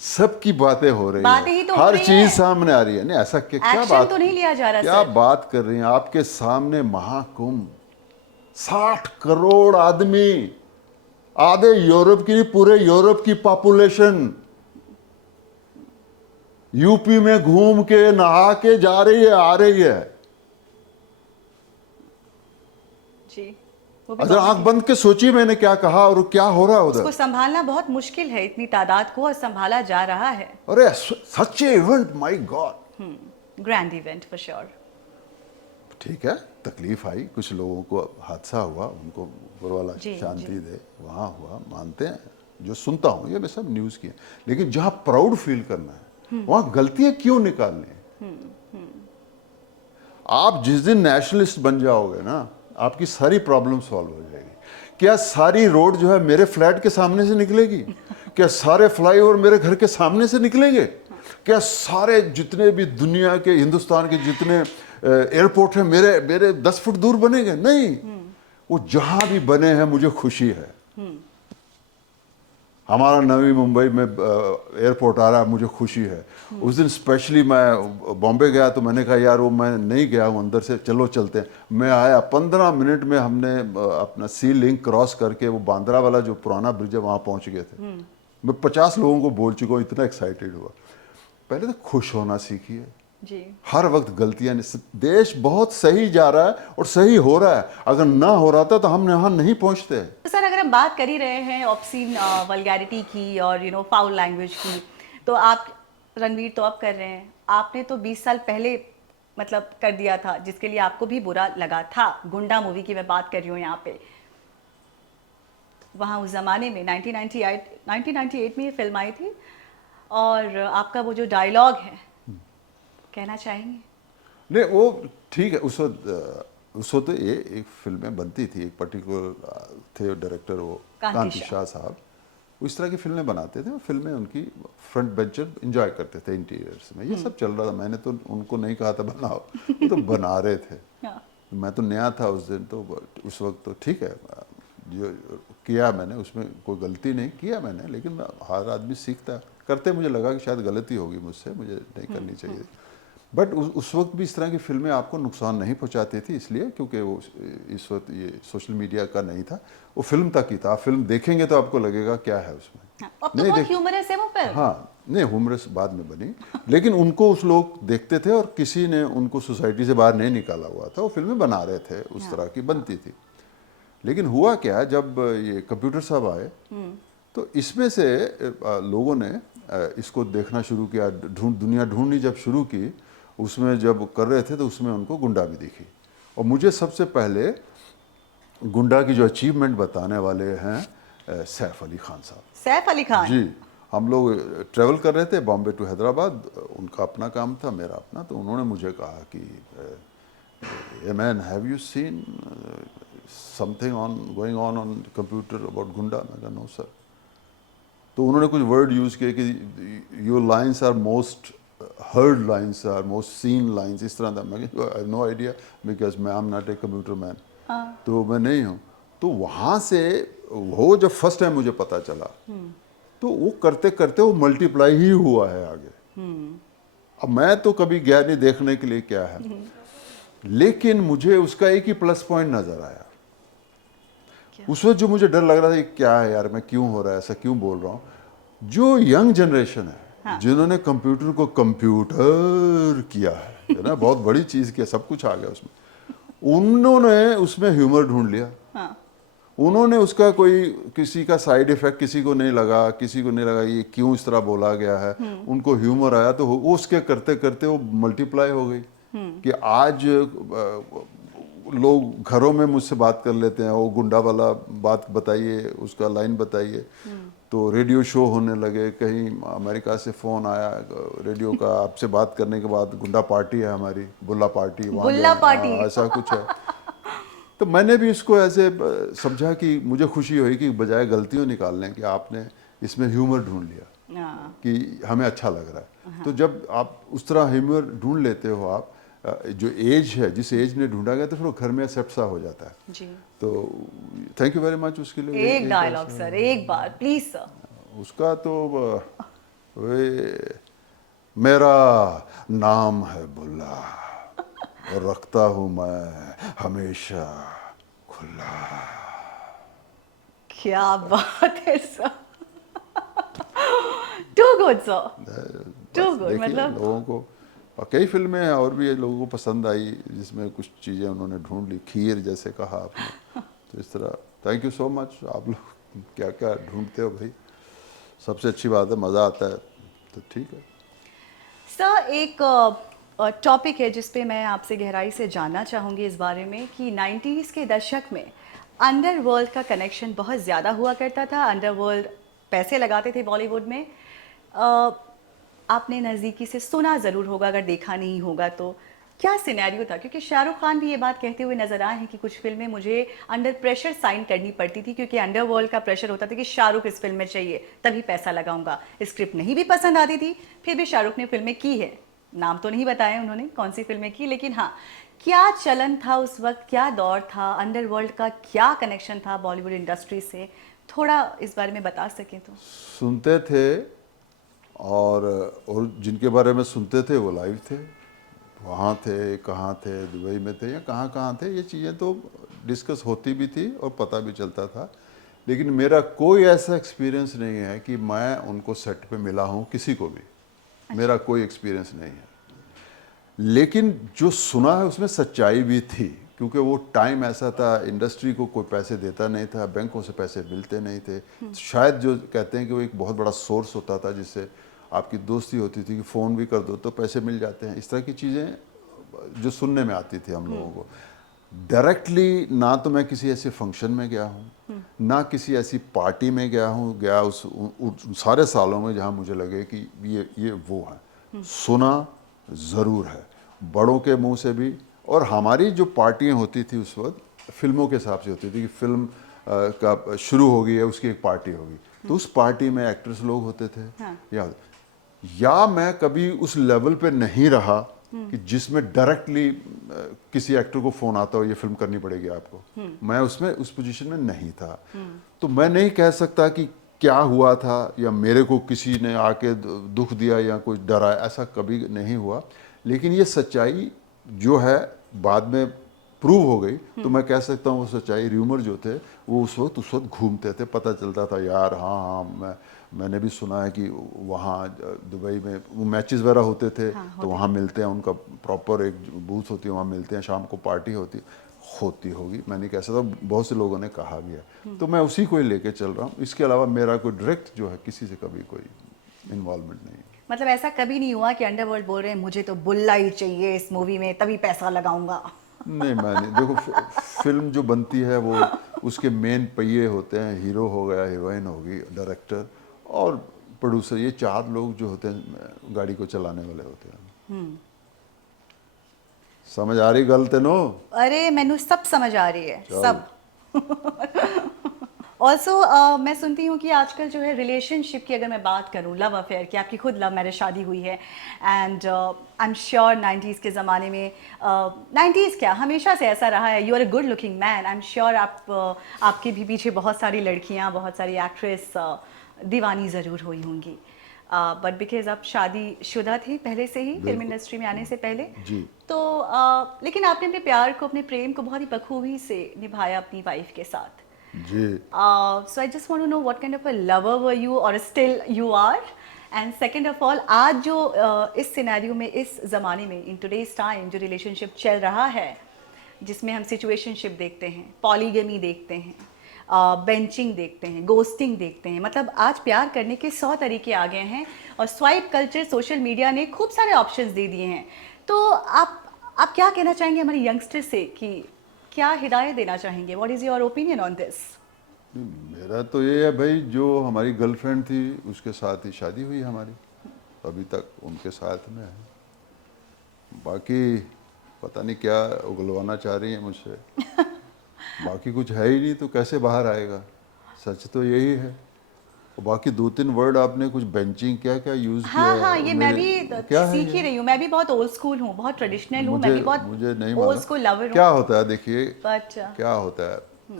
सबकी बातें हो रही बातें ही है, तो हो हर रही चीज हैं। सामने आ रही है। नहीं ऐसा क्या एक्शन बात, तो नहीं लिया जा रहा क्या सर। बात कर रही हैं? आपके सामने महाकुंभ, 60 करोड़ आदमी, आधे यूरोप की, पूरे यूरोप की पॉपुलेशन यूपी में घूम के नहा के जा रही है, आ रही है। जी, वो भी अगर आंख बंद के सोचिए मैंने क्या कहा और क्या हो रहा है उसको उधर। संभालना बहुत मुश्किल है, इतनी तादाद को, और संभाला जा रहा है। अरे सच event, my God. Grand event for sure. ठीक है, तकलीफ आई, कुछ लोगों को हादसा हुआ, उनको ऊपर वाला जी, शांति जी। दे, वहाँ हुआ, मानते हैं। जो सुनता हूँ ये मैं सब न्यूज़ की है, लेकिन जहाँ प्राउड फील करना है वहाँ गलतियाँ क्यों निकालनी है? आप जिस दिन नेशनलिस्ट बन जाओगे ना, आपकी सारी प्रॉब्लम सॉल्व हो जाएगी। क्या सारी रोड जो है मेरे फ्लैट के सामने से निकलेगी? क्या सारे फ्लाईओवर मेरे घर के सामने से निकलेंगे? क्या सारे जितने भी दुनिया के, हिंदुस्तान के जितने एयरपोर्ट हैं मेरे मेरे 10 फुट दूर बनेंगे? नहीं, वो जहां भी बने हैं मुझे खुशी है। हमारा नवी मुंबई में एयरपोर्ट आ रहा है, मुझे खुशी है। उस दिन स्पेशली मैं बॉम्बे गया तो मैंने कहा यार वो मैं नहीं गया हूँ अंदर से, चलो चलते हैं। मैं आया, 15 मिनट में हमने अपना सी लिंक क्रॉस करके वो बांद्रा वाला जो पुराना ब्रिज है वहाँ पहुँच गए थे। मैं 50 लोगों को बोल चुका हूँ, इतना एक्साइटेड हुआ। पहले तो खुश होना सीखिए। जी। हर वक्त गलतियां देश बहुत सही जा रहा है और सही हो रहा है, अगर ना हो रहा था तो हम यहाँ नहीं पहुंचते। तो सर अगर हम बात कर ही रहे हैं ऑब्सीन वल्गैरिटी की और फाउल लैंग्वेज की, तो आप रणवीर तो अब कर रहे हैं, आपने तो 20 साल पहले मतलब कर दिया था, जिसके लिए आपको भी बुरा लगा था। गुंडा मूवी की मैं बात कर रही हूँ यहाँ पे। वहाँ उस ज़माने में 1998 में ये फिल्म आई थी, और आपका वो जो डायलॉग है, कहना चाहेंगे? नहीं वो ठीक है, उस वक्त ये एक फिल्में बनती थी, एक पर्टिकुलर थे डायरेक्टर, वो कांति कांति शाह साहब, वो इस तरह की फिल्में बनाते थे। फिल्में उनकी फ्रंट बेंचर एंजॉय करते थे इंटीरियर्स में, ये सब चल रहा था। मैंने तो उनको नहीं कहा था बनाओ, वो तो बना रहे थे। हाँ। मैं तो नया था उस दिन, तो उस वक्त तो ठीक है, जो किया मैंने उसमें कोई गलती नहीं किया मैंने, लेकिन हर आदमी सीखता करते, मुझे लगा कि शायद गलती होगी मुझसे, मुझे नहीं करनी चाहिए। बट उस वक्त भी इस तरह की फिल्में आपको नुकसान नहीं पहुंचाती थी, इसलिए क्योंकि वो इस वक्त ये सोशल मीडिया का नहीं था, वो फिल्म तक ही था। आप फिल्म देखेंगे तो आपको लगेगा क्या है उसमें। हाँ, अब तो नहीं बहुत ह्यूमरस है वो फिल्म। हाँ, नहीं ह्यूमरस बाद में बनी, लेकिन उनको उस लोग देखते थे और किसी ने उनको सोसाइटी से बाहर नहीं निकाला हुआ था, वो फिल्में बना रहे थे, उस तरह की बनती थी। लेकिन हुआ क्या, जब ये कंप्यूटर सब आए तो इसमें से लोगों ने इसको देखना शुरू किया, दुनिया ढूंढनी जब शुरू की, उसमें जब कर रहे थे तो उसमें उनको गुंडा भी दिखी। और मुझे सबसे पहले गुंडा की जो अचीवमेंट बताने वाले हैं सैफ अली खान साहब। सैफ अली खान। जी, हम लोग ट्रेवल कर रहे थे बॉम्बे टू हैदराबाद, उनका अपना काम था, मेरा अपना। तो उन्होंने मुझे कहा कि a man, have you seen something on going on computer about गुंडा? मैं कहा नो सर। तो उन्होंने कुछ वर्ड यूज़ किए कि your lines are most heard lines, are most seen lines, इस तरह था। मैं I have no idea because मैं I am not a computer man, तो मैं नहीं हूँ। तो वहाँ से वो जब फर्स्ट टाइम मुझे पता चला, तो वो करते करते वो मल्टीप्लाई ही हुआ है आगे। अब मैं तो कभी गया नहीं देखने के लिए क्या है, लेकिन मुझे उसका एक ही प्लस पॉइंट नजर आया। उस वक्त जो मुझे डर लग रहा था कि क्या है यार, मैं क्यों हो रहा है ऐसा, क्यों बोल रहा हूँ, जो यंग जनरेशन है, हाँ। जिन्होंने कंप्यूटर को कंप्यूटर किया है ना, बहुत बड़ी चीज किया, सब कुछ आ गया उसमें, उन्होंने उसमें ह्यूमर ढूंढ लिया। हाँ। उन्होंने उसका कोई किसी का साइड इफेक्ट किसी को नहीं लगा, किसी को नहीं लगा ये क्यों इस तरह बोला गया है, उनको ह्यूमर आया, तो वो उसके करते करते वो मल्टीप्लाई हो गई कि आज लोग घरों में मुझसे बात कर लेते हैं, वो गुंडा वाला बात बताइए, उसका लाइन बताइए, तो रेडियो शो होने लगे। कहीं अमेरिका से फ़ोन आया रेडियो का, आपसे बात करने के बाद गुंडा पार्टी है हमारी, बुल्ला पार्टी, वहाँ बुल्ला जाना, पार्टी। ऐसा कुछ है। तो मैंने भी इसको ऐसे समझा कि मुझे खुशी हुई कि बजाय गलतियों निकालने कि आपने इसमें ह्यूमर ढूंढ लिया हाँ। कि हमें अच्छा लग रहा है। तो जब आप उस तरह ह्यूमर ढूंढ लेते हो, आप जो एज है, जिस एज ने ढूंढा गया, तो फिर वो घर में एक्सेप्ट सा हो जाता है। जी। तो थैंक यू वेरी मच उसके लिए। एक डायलॉग सर, एक बार प्लीज सर। उसका तो वे मेरा नाम है बुल्ला और रखता हूँ मैं हमेशा खुला। क्या बात है sir, too good sir, too good. देखिए मतलब लोगों को, और कई फिल्में हैं और भी लोगों को पसंद आई जिसमें कुछ चीज़ें उन्होंने ढूंढ ली, खीर जैसे कहा आपने, तो इस तरह थैंक यू सो मच। आप लोग क्या क्या ढूंढते हो भाई, सबसे अच्छी बात है, मज़ा आता है, तो ठीक है। सर एक टॉपिक है जिस पे मैं आपसे गहराई से जानना चाहूँगी इस बारे में कि 90s के दशक में अंडरवर्ल्ड का कनेक्शन बहुत ज़्यादा हुआ करता था। अंडरवर्ल्ड पैसे लगाते थे बॉलीवुड में। आपने नज़दीकी से सुना ज़रूर होगा, अगर देखा नहीं होगा तो। क्या सिनेरियो था? क्योंकि शाहरुख खान भी ये बात कहते हुए नजर आए हैं कि कुछ फिल्में मुझे अंडर प्रेशर साइन करनी पड़ती थी, क्योंकि अंडरवर्ल्ड का प्रेशर होता था कि शाहरुख इस फिल्म में चाहिए तभी पैसा लगाऊंगा। स्क्रिप्ट नहीं भी पसंद आती थी, फिर भी शाहरुख ने फिल्में की है। नाम तो नहीं बताया उन्होंने कौन सी फिल्में की, लेकिन हाँ, क्या चलन था उस वक्त, क्या दौर था, अंडरवर्ल्ड का क्या कनेक्शन था बॉलीवुड इंडस्ट्री से, थोड़ा इस बारे में बता सकें तो। सुनते थे, और जिनके बारे में सुनते थे वो लाइव थे, वहाँ थे, कहाँ थे, दुबई में थे या कहाँ कहाँ थे, ये चीज़ें तो डिस्कस होती भी थी और पता भी चलता था। लेकिन मेरा कोई ऐसा एक्सपीरियंस नहीं है कि मैं उनको सेट पे मिला हूँ, किसी को भी मेरा कोई एक्सपीरियंस नहीं है। लेकिन जो सुना है उसमें सच्चाई भी थी, क्योंकि वो टाइम ऐसा था, इंडस्ट्री को कोई पैसे देता नहीं था, बैंकों से पैसे मिलते नहीं थे। शायद जो कहते हैं कि वो एक बहुत बड़ा सोर्स होता था जिससे आपकी दोस्ती होती थी कि फ़ोन भी कर दो तो पैसे मिल जाते हैं। इस तरह की चीज़ें जो सुनने में आती थी हम लोगों को। डायरेक्टली ना तो मैं किसी ऐसे फंक्शन में गया हूँ, ना किसी ऐसी पार्टी में गया उन सारे सालों में जहाँ मुझे लगे कि ये वो है। सुना ज़रूर है, बड़ों के मुंह से भी। और हमारी जो पार्टियाँ होती थी उस वक्त फिल्मों के हिसाब से होती थी कि फिल्म का शुरू होगी है, उसकी एक पार्टी होगी, तो उस पार्टी में एक्टर्स लोग होते थे। हाँ। या मैं कभी उस लेवल पे नहीं रहा कि जिसमें डायरेक्टली किसी एक्टर को फोन आता हो ये फिल्म करनी पड़ेगी आपको। मैं उसमें उस पोजीशन में नहीं था, तो मैं नहीं कह सकता कि क्या हुआ था या मेरे को किसी ने आके दुख दिया या कुछ डरा, ऐसा कभी नहीं हुआ। लेकिन ये सच्चाई जो है बाद में प्रूव हो गई, तो मैं कह सकता हूँ वो सच्चाई। र्यूमर जो थे वो उस वक्त घूमते थे, पता चलता था यार हाँ हाँ मैंने भी सुना है कि वहाँ दुबई में वो मैचेस वगैरह होते थे। हाँ, तो वहाँ मिलते हैं, उनका प्रॉपर एक बूथ होती है, वहाँ मिलते हैं, शाम को पार्टी होती होगी। मैं नहीं कह सकता, बहुत से लोगों ने कहा भी है, तो मैं उसी को ही लेके चल रहा हूँ। इसके अलावा मेरा कोई डायरेक्ट जो है किसी से कभी कोई इन्वॉल्वमेंट नहीं है। मतलब ऐसा कभी नहीं हुआ कि अंडरवर्ल्ड बोल रहे हैं मुझे तो बुल्ला ही चाहिए इस मूवी में तभी पैसा लगाऊंगा? नहीं, मैं नहीं, देखो फिल्म जो बनती है वो उसके मेन पहिए होते हैं, हीरो हो गया, हीरोइन होगी, डायरेक्टर और प्रोड्यूसर, ये चार लोग जो होते हैं गाड़ी को चलाने वाले होते हैं। समझ आ रही गल तेनो? अरे मैनू सब समझ आ रही है, चल। सब। ऑल्सो मैं सुनती हूँ कि आजकल जो है रिलेशनशिप की अगर मैं बात करूँ, लव अफेयर की, आपकी खुद लव मैरिज शादी हुई है and I am sure 90s के ज़माने में 90s क्या हमेशा से ऐसा रहा है, you are a good looking man. I am sure आपके भी पीछे बहुत सारी लड़कियाँ, बहुत सारी एक्ट्रेस दीवानी ज़रूर हुई होंगी, बट बिकॉज आप शादी शुदा थी पहले से ही फिल्म इंडस्ट्री में आने से पहले जी। तो लेकिन आपने अपने प्यार को, अपने प्रेम को बहुत ही बखूबी से निभाया अपनी वाइफ के साथ। जी। So I just want to know what kind of a lover were you or still you are, and second of all आज जो इस सिनेरियो में, इस ज़माने में, in today's time जो रिलेशनशिप चल रहा है जिसमें हम सिचुएशनशिप देखते हैं, पॉलीगमी देखते हैं, बेंचिंग देखते हैं, गोस्टिंग देखते हैं, मतलब आज प्यार करने के 100 तरीके आ गए हैं और स्वाइप कल्चर, सोशल मीडिया ने खूब सारे ऑप्शंस दे दिए हैं। तो आप क्या कहना चाहेंगे हमारे यंगस्टर से, कि क्या हिदायत देना चाहेंगे? What is your opinion on this? मेरा तो ये है भाई, जो हमारी गर्लफ्रेंड थी उसके साथ ही शादी हुई हमारी, अभी तक उनके साथ में है। बाकी पता नहीं क्या उगलवाना चाह रही है मुझसे। बाकी कुछ है ही नहीं तो कैसे बाहर आएगा, सच तो यही है। और बाकी 2-3 वर्ड आपने कुछ बेंचिंग क्या क्या यूज़ किया हाँ है, हाँ, ये मैं भी क्या है सीख ही ये? रही हूँ। मैं भी बहुत ओल्ड स्कूल हूँ, बहुत ट्रेडिशनल हूँ, मैं मुझे भी बहुत मुझे नहीं ओल्ड मालूम स्कूल लवर क्या हूँ। होता है। देखिए बट क्या होता है,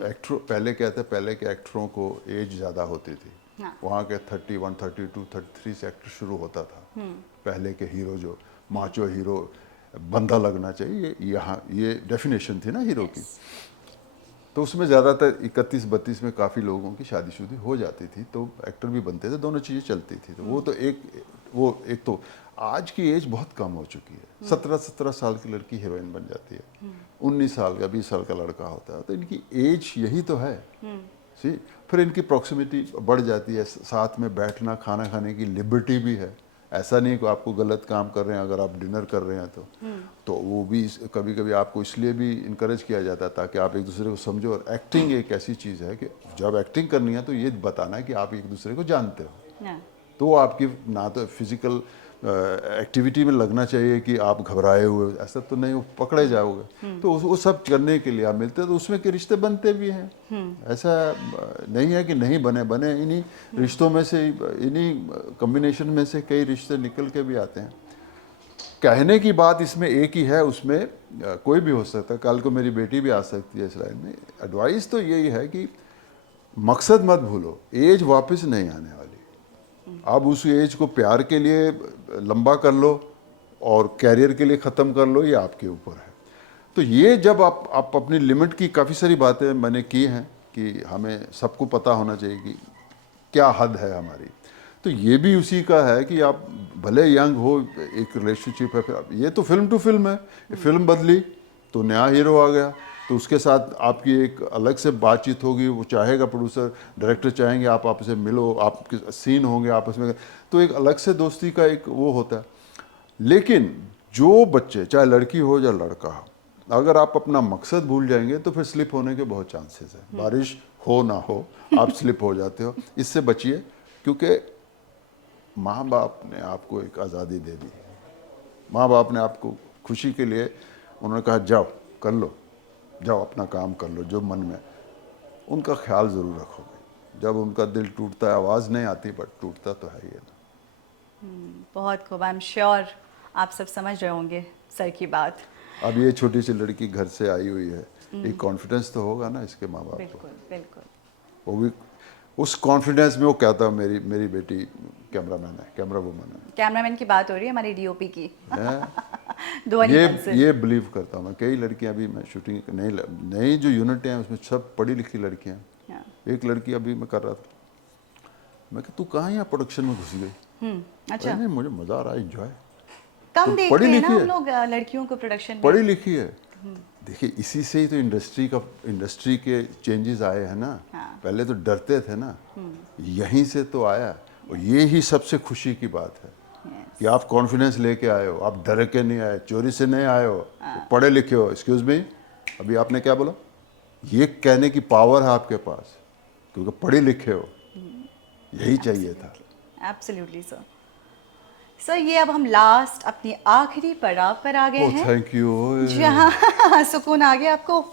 एक्टर पहले कहते हैं, पहले के एक्टरों को एज ज़्यादा होती थी। हाँ। वहाँ के 31, 32, 33 से एक्टर शुरू होता था। पहले के हीरो जो माचो हीरो, बंदा लगना चाहिए, यहाँ ये डेफिनेशन थी ना हीरो की। तो उसमें ज़्यादातर 31-32 में काफ़ी लोगों की शादीशुदी हो जाती थी, तो एक्टर भी बनते थे, दोनों चीज़ें चलती थी। तो वो एक तो आज की एज बहुत कम हो चुकी है। 17-17 साल की लड़की हीरोइन बन जाती है, 19 साल का 20 साल का लड़का होता है, तो इनकी एज यही तो है। सी फिर इनकी प्रॉक्सिमिटी बढ़ जाती है, साथ में बैठना, खाना खाने की लिबर्टी भी है। ऐसा नहीं कि आपको गलत काम कर रहे हैं अगर आप डिनर कर रहे हैं तो वो भी कभी कभी आपको इसलिए भी इनकरेज किया जाता है ताकि आप एक दूसरे को समझो। और एक्टिंग एक ऐसी चीज़ है कि जब एक्टिंग करनी है तो ये बताना है कि आप एक दूसरे को जानते हो। हाँ। तो आपकी ना तो फिजिकल एक्टिविटी में लगना चाहिए कि आप घबराए हुए, ऐसा तो नहीं, पकड़े जाओगे। तो वो सब करने के लिए आप मिलते हैं, तो उसमें के रिश्ते बनते भी हैं। ऐसा नहीं है कि नहीं बने इन्हीं रिश्तों में से, इन्हीं कॉम्बिनेशन में से कई रिश्ते निकल के भी आते हैं। कहने की बात इसमें एक ही है, उसमें कोई भी हो सकता है, कल को मेरी बेटी भी आ सकती है इस लाइन में। एडवाइस तो यही है कि मकसद मत भूलो, एज वापस नहीं आने वाली। अब उस एज को प्यार के लिए लंबा कर लो और कैरियर के लिए ख़त्म कर लो, ये आपके ऊपर है। तो ये जब आप अपनी लिमिट की, काफ़ी सारी बातें मैंने की हैं कि हमें सबको पता होना चाहिए कि क्या हद है हमारी। तो ये भी उसी का है कि आप भले यंग हो, एक रिलेशनशिप है, फिर ये तो फिल्म टू फिल्म है, फिल्म बदली तो नया हीरो आ गया, तो उसके साथ आपकी एक अलग से बातचीत होगी, वो चाहेगा, प्रोड्यूसर डायरेक्टर चाहेंगे आप आपस में मिलो, आपके सीन होंगे आपस में, तो एक अलग से दोस्ती का एक वो होता है। लेकिन जो बच्चे, चाहे लड़की हो या लड़का हो, अगर आप अपना मकसद भूल जाएंगे तो फिर स्लिप होने के बहुत चांसेस है। बारिश हो ना हो, आप स्लिप हो जाते हो, इससे बचिए, क्योंकि माँ बाप ने आपको एक आज़ादी दे दी, माँ बाप ने आपको खुशी के लिए उन्होंने कहा जाओ कर लो, जाओ अपना काम कर लो जो मन में, उनका ख्याल ज़रूर रखोगे। जब उनका दिल टूटता है, आवाज़ नहीं आती बट टूटता तो है ही है ना। बहुत खूब, आई एम श्योर आप सब समझ रहे होंगे सर की बात। अब ये छोटी सी लड़की घर से आई हुई है, एक कॉन्फिडेंस तो होगा ना इसके माँ बाप को, बिल्कुल बिल्कुल। वो भी उस कॉन्फिडेंस में वो कहता है मेरी मेरी बेटी कैमरामैन है, कैमरा वुमन है। कैमरामैन की बात हो रही है, हमारी डीओपी की। हैं? ध्वनि बंसल। ये बिलीव करता हूँ मैं। कई लड़कियां अभी, मैं शूटिंग नई जो यूनिट हैं उसमें सब पढ़ी लिखी लड़कियां हैं। हाँ। एक लड़की अभी मैं कर रहा था, मैं कि तू कहाँ यहाँ प्रोडक्शन में घुस गई? अच्छा, नहीं मुझे मजा आ रहा है, एंजॉय। कम तो देखते पढ़ी हैं ना लिखी हम है, लोग लड़कियों को प्रोडक्शन पढ़ी में। लिखी है। देखिए इसी से ही तो इंडस्ट्री के चेंजेस आए हैं ना। हाँ। पहले तो डरते थे ना, यहीं से तो आया। और ये ही सबसे खुशी की बात है Yes. कि आप कॉन्फिडेंस लेके आए हो, आप डर के नहीं आए, चोरी से नहीं आए हो, पढ़े लिखे हो। एक्सक्यूज मी, अभी आपने क्या बोला? ये कहने की पावर है आपके पास क्योंकि पढ़े लिखे हो, यही चाहिए था। Absolutely sir. सर ये अब हम लास्ट अपनी आखिरी पड़ाव पर आ गए ओह हैं, थैंक यू। जहाँ सुकून आ गया आपको।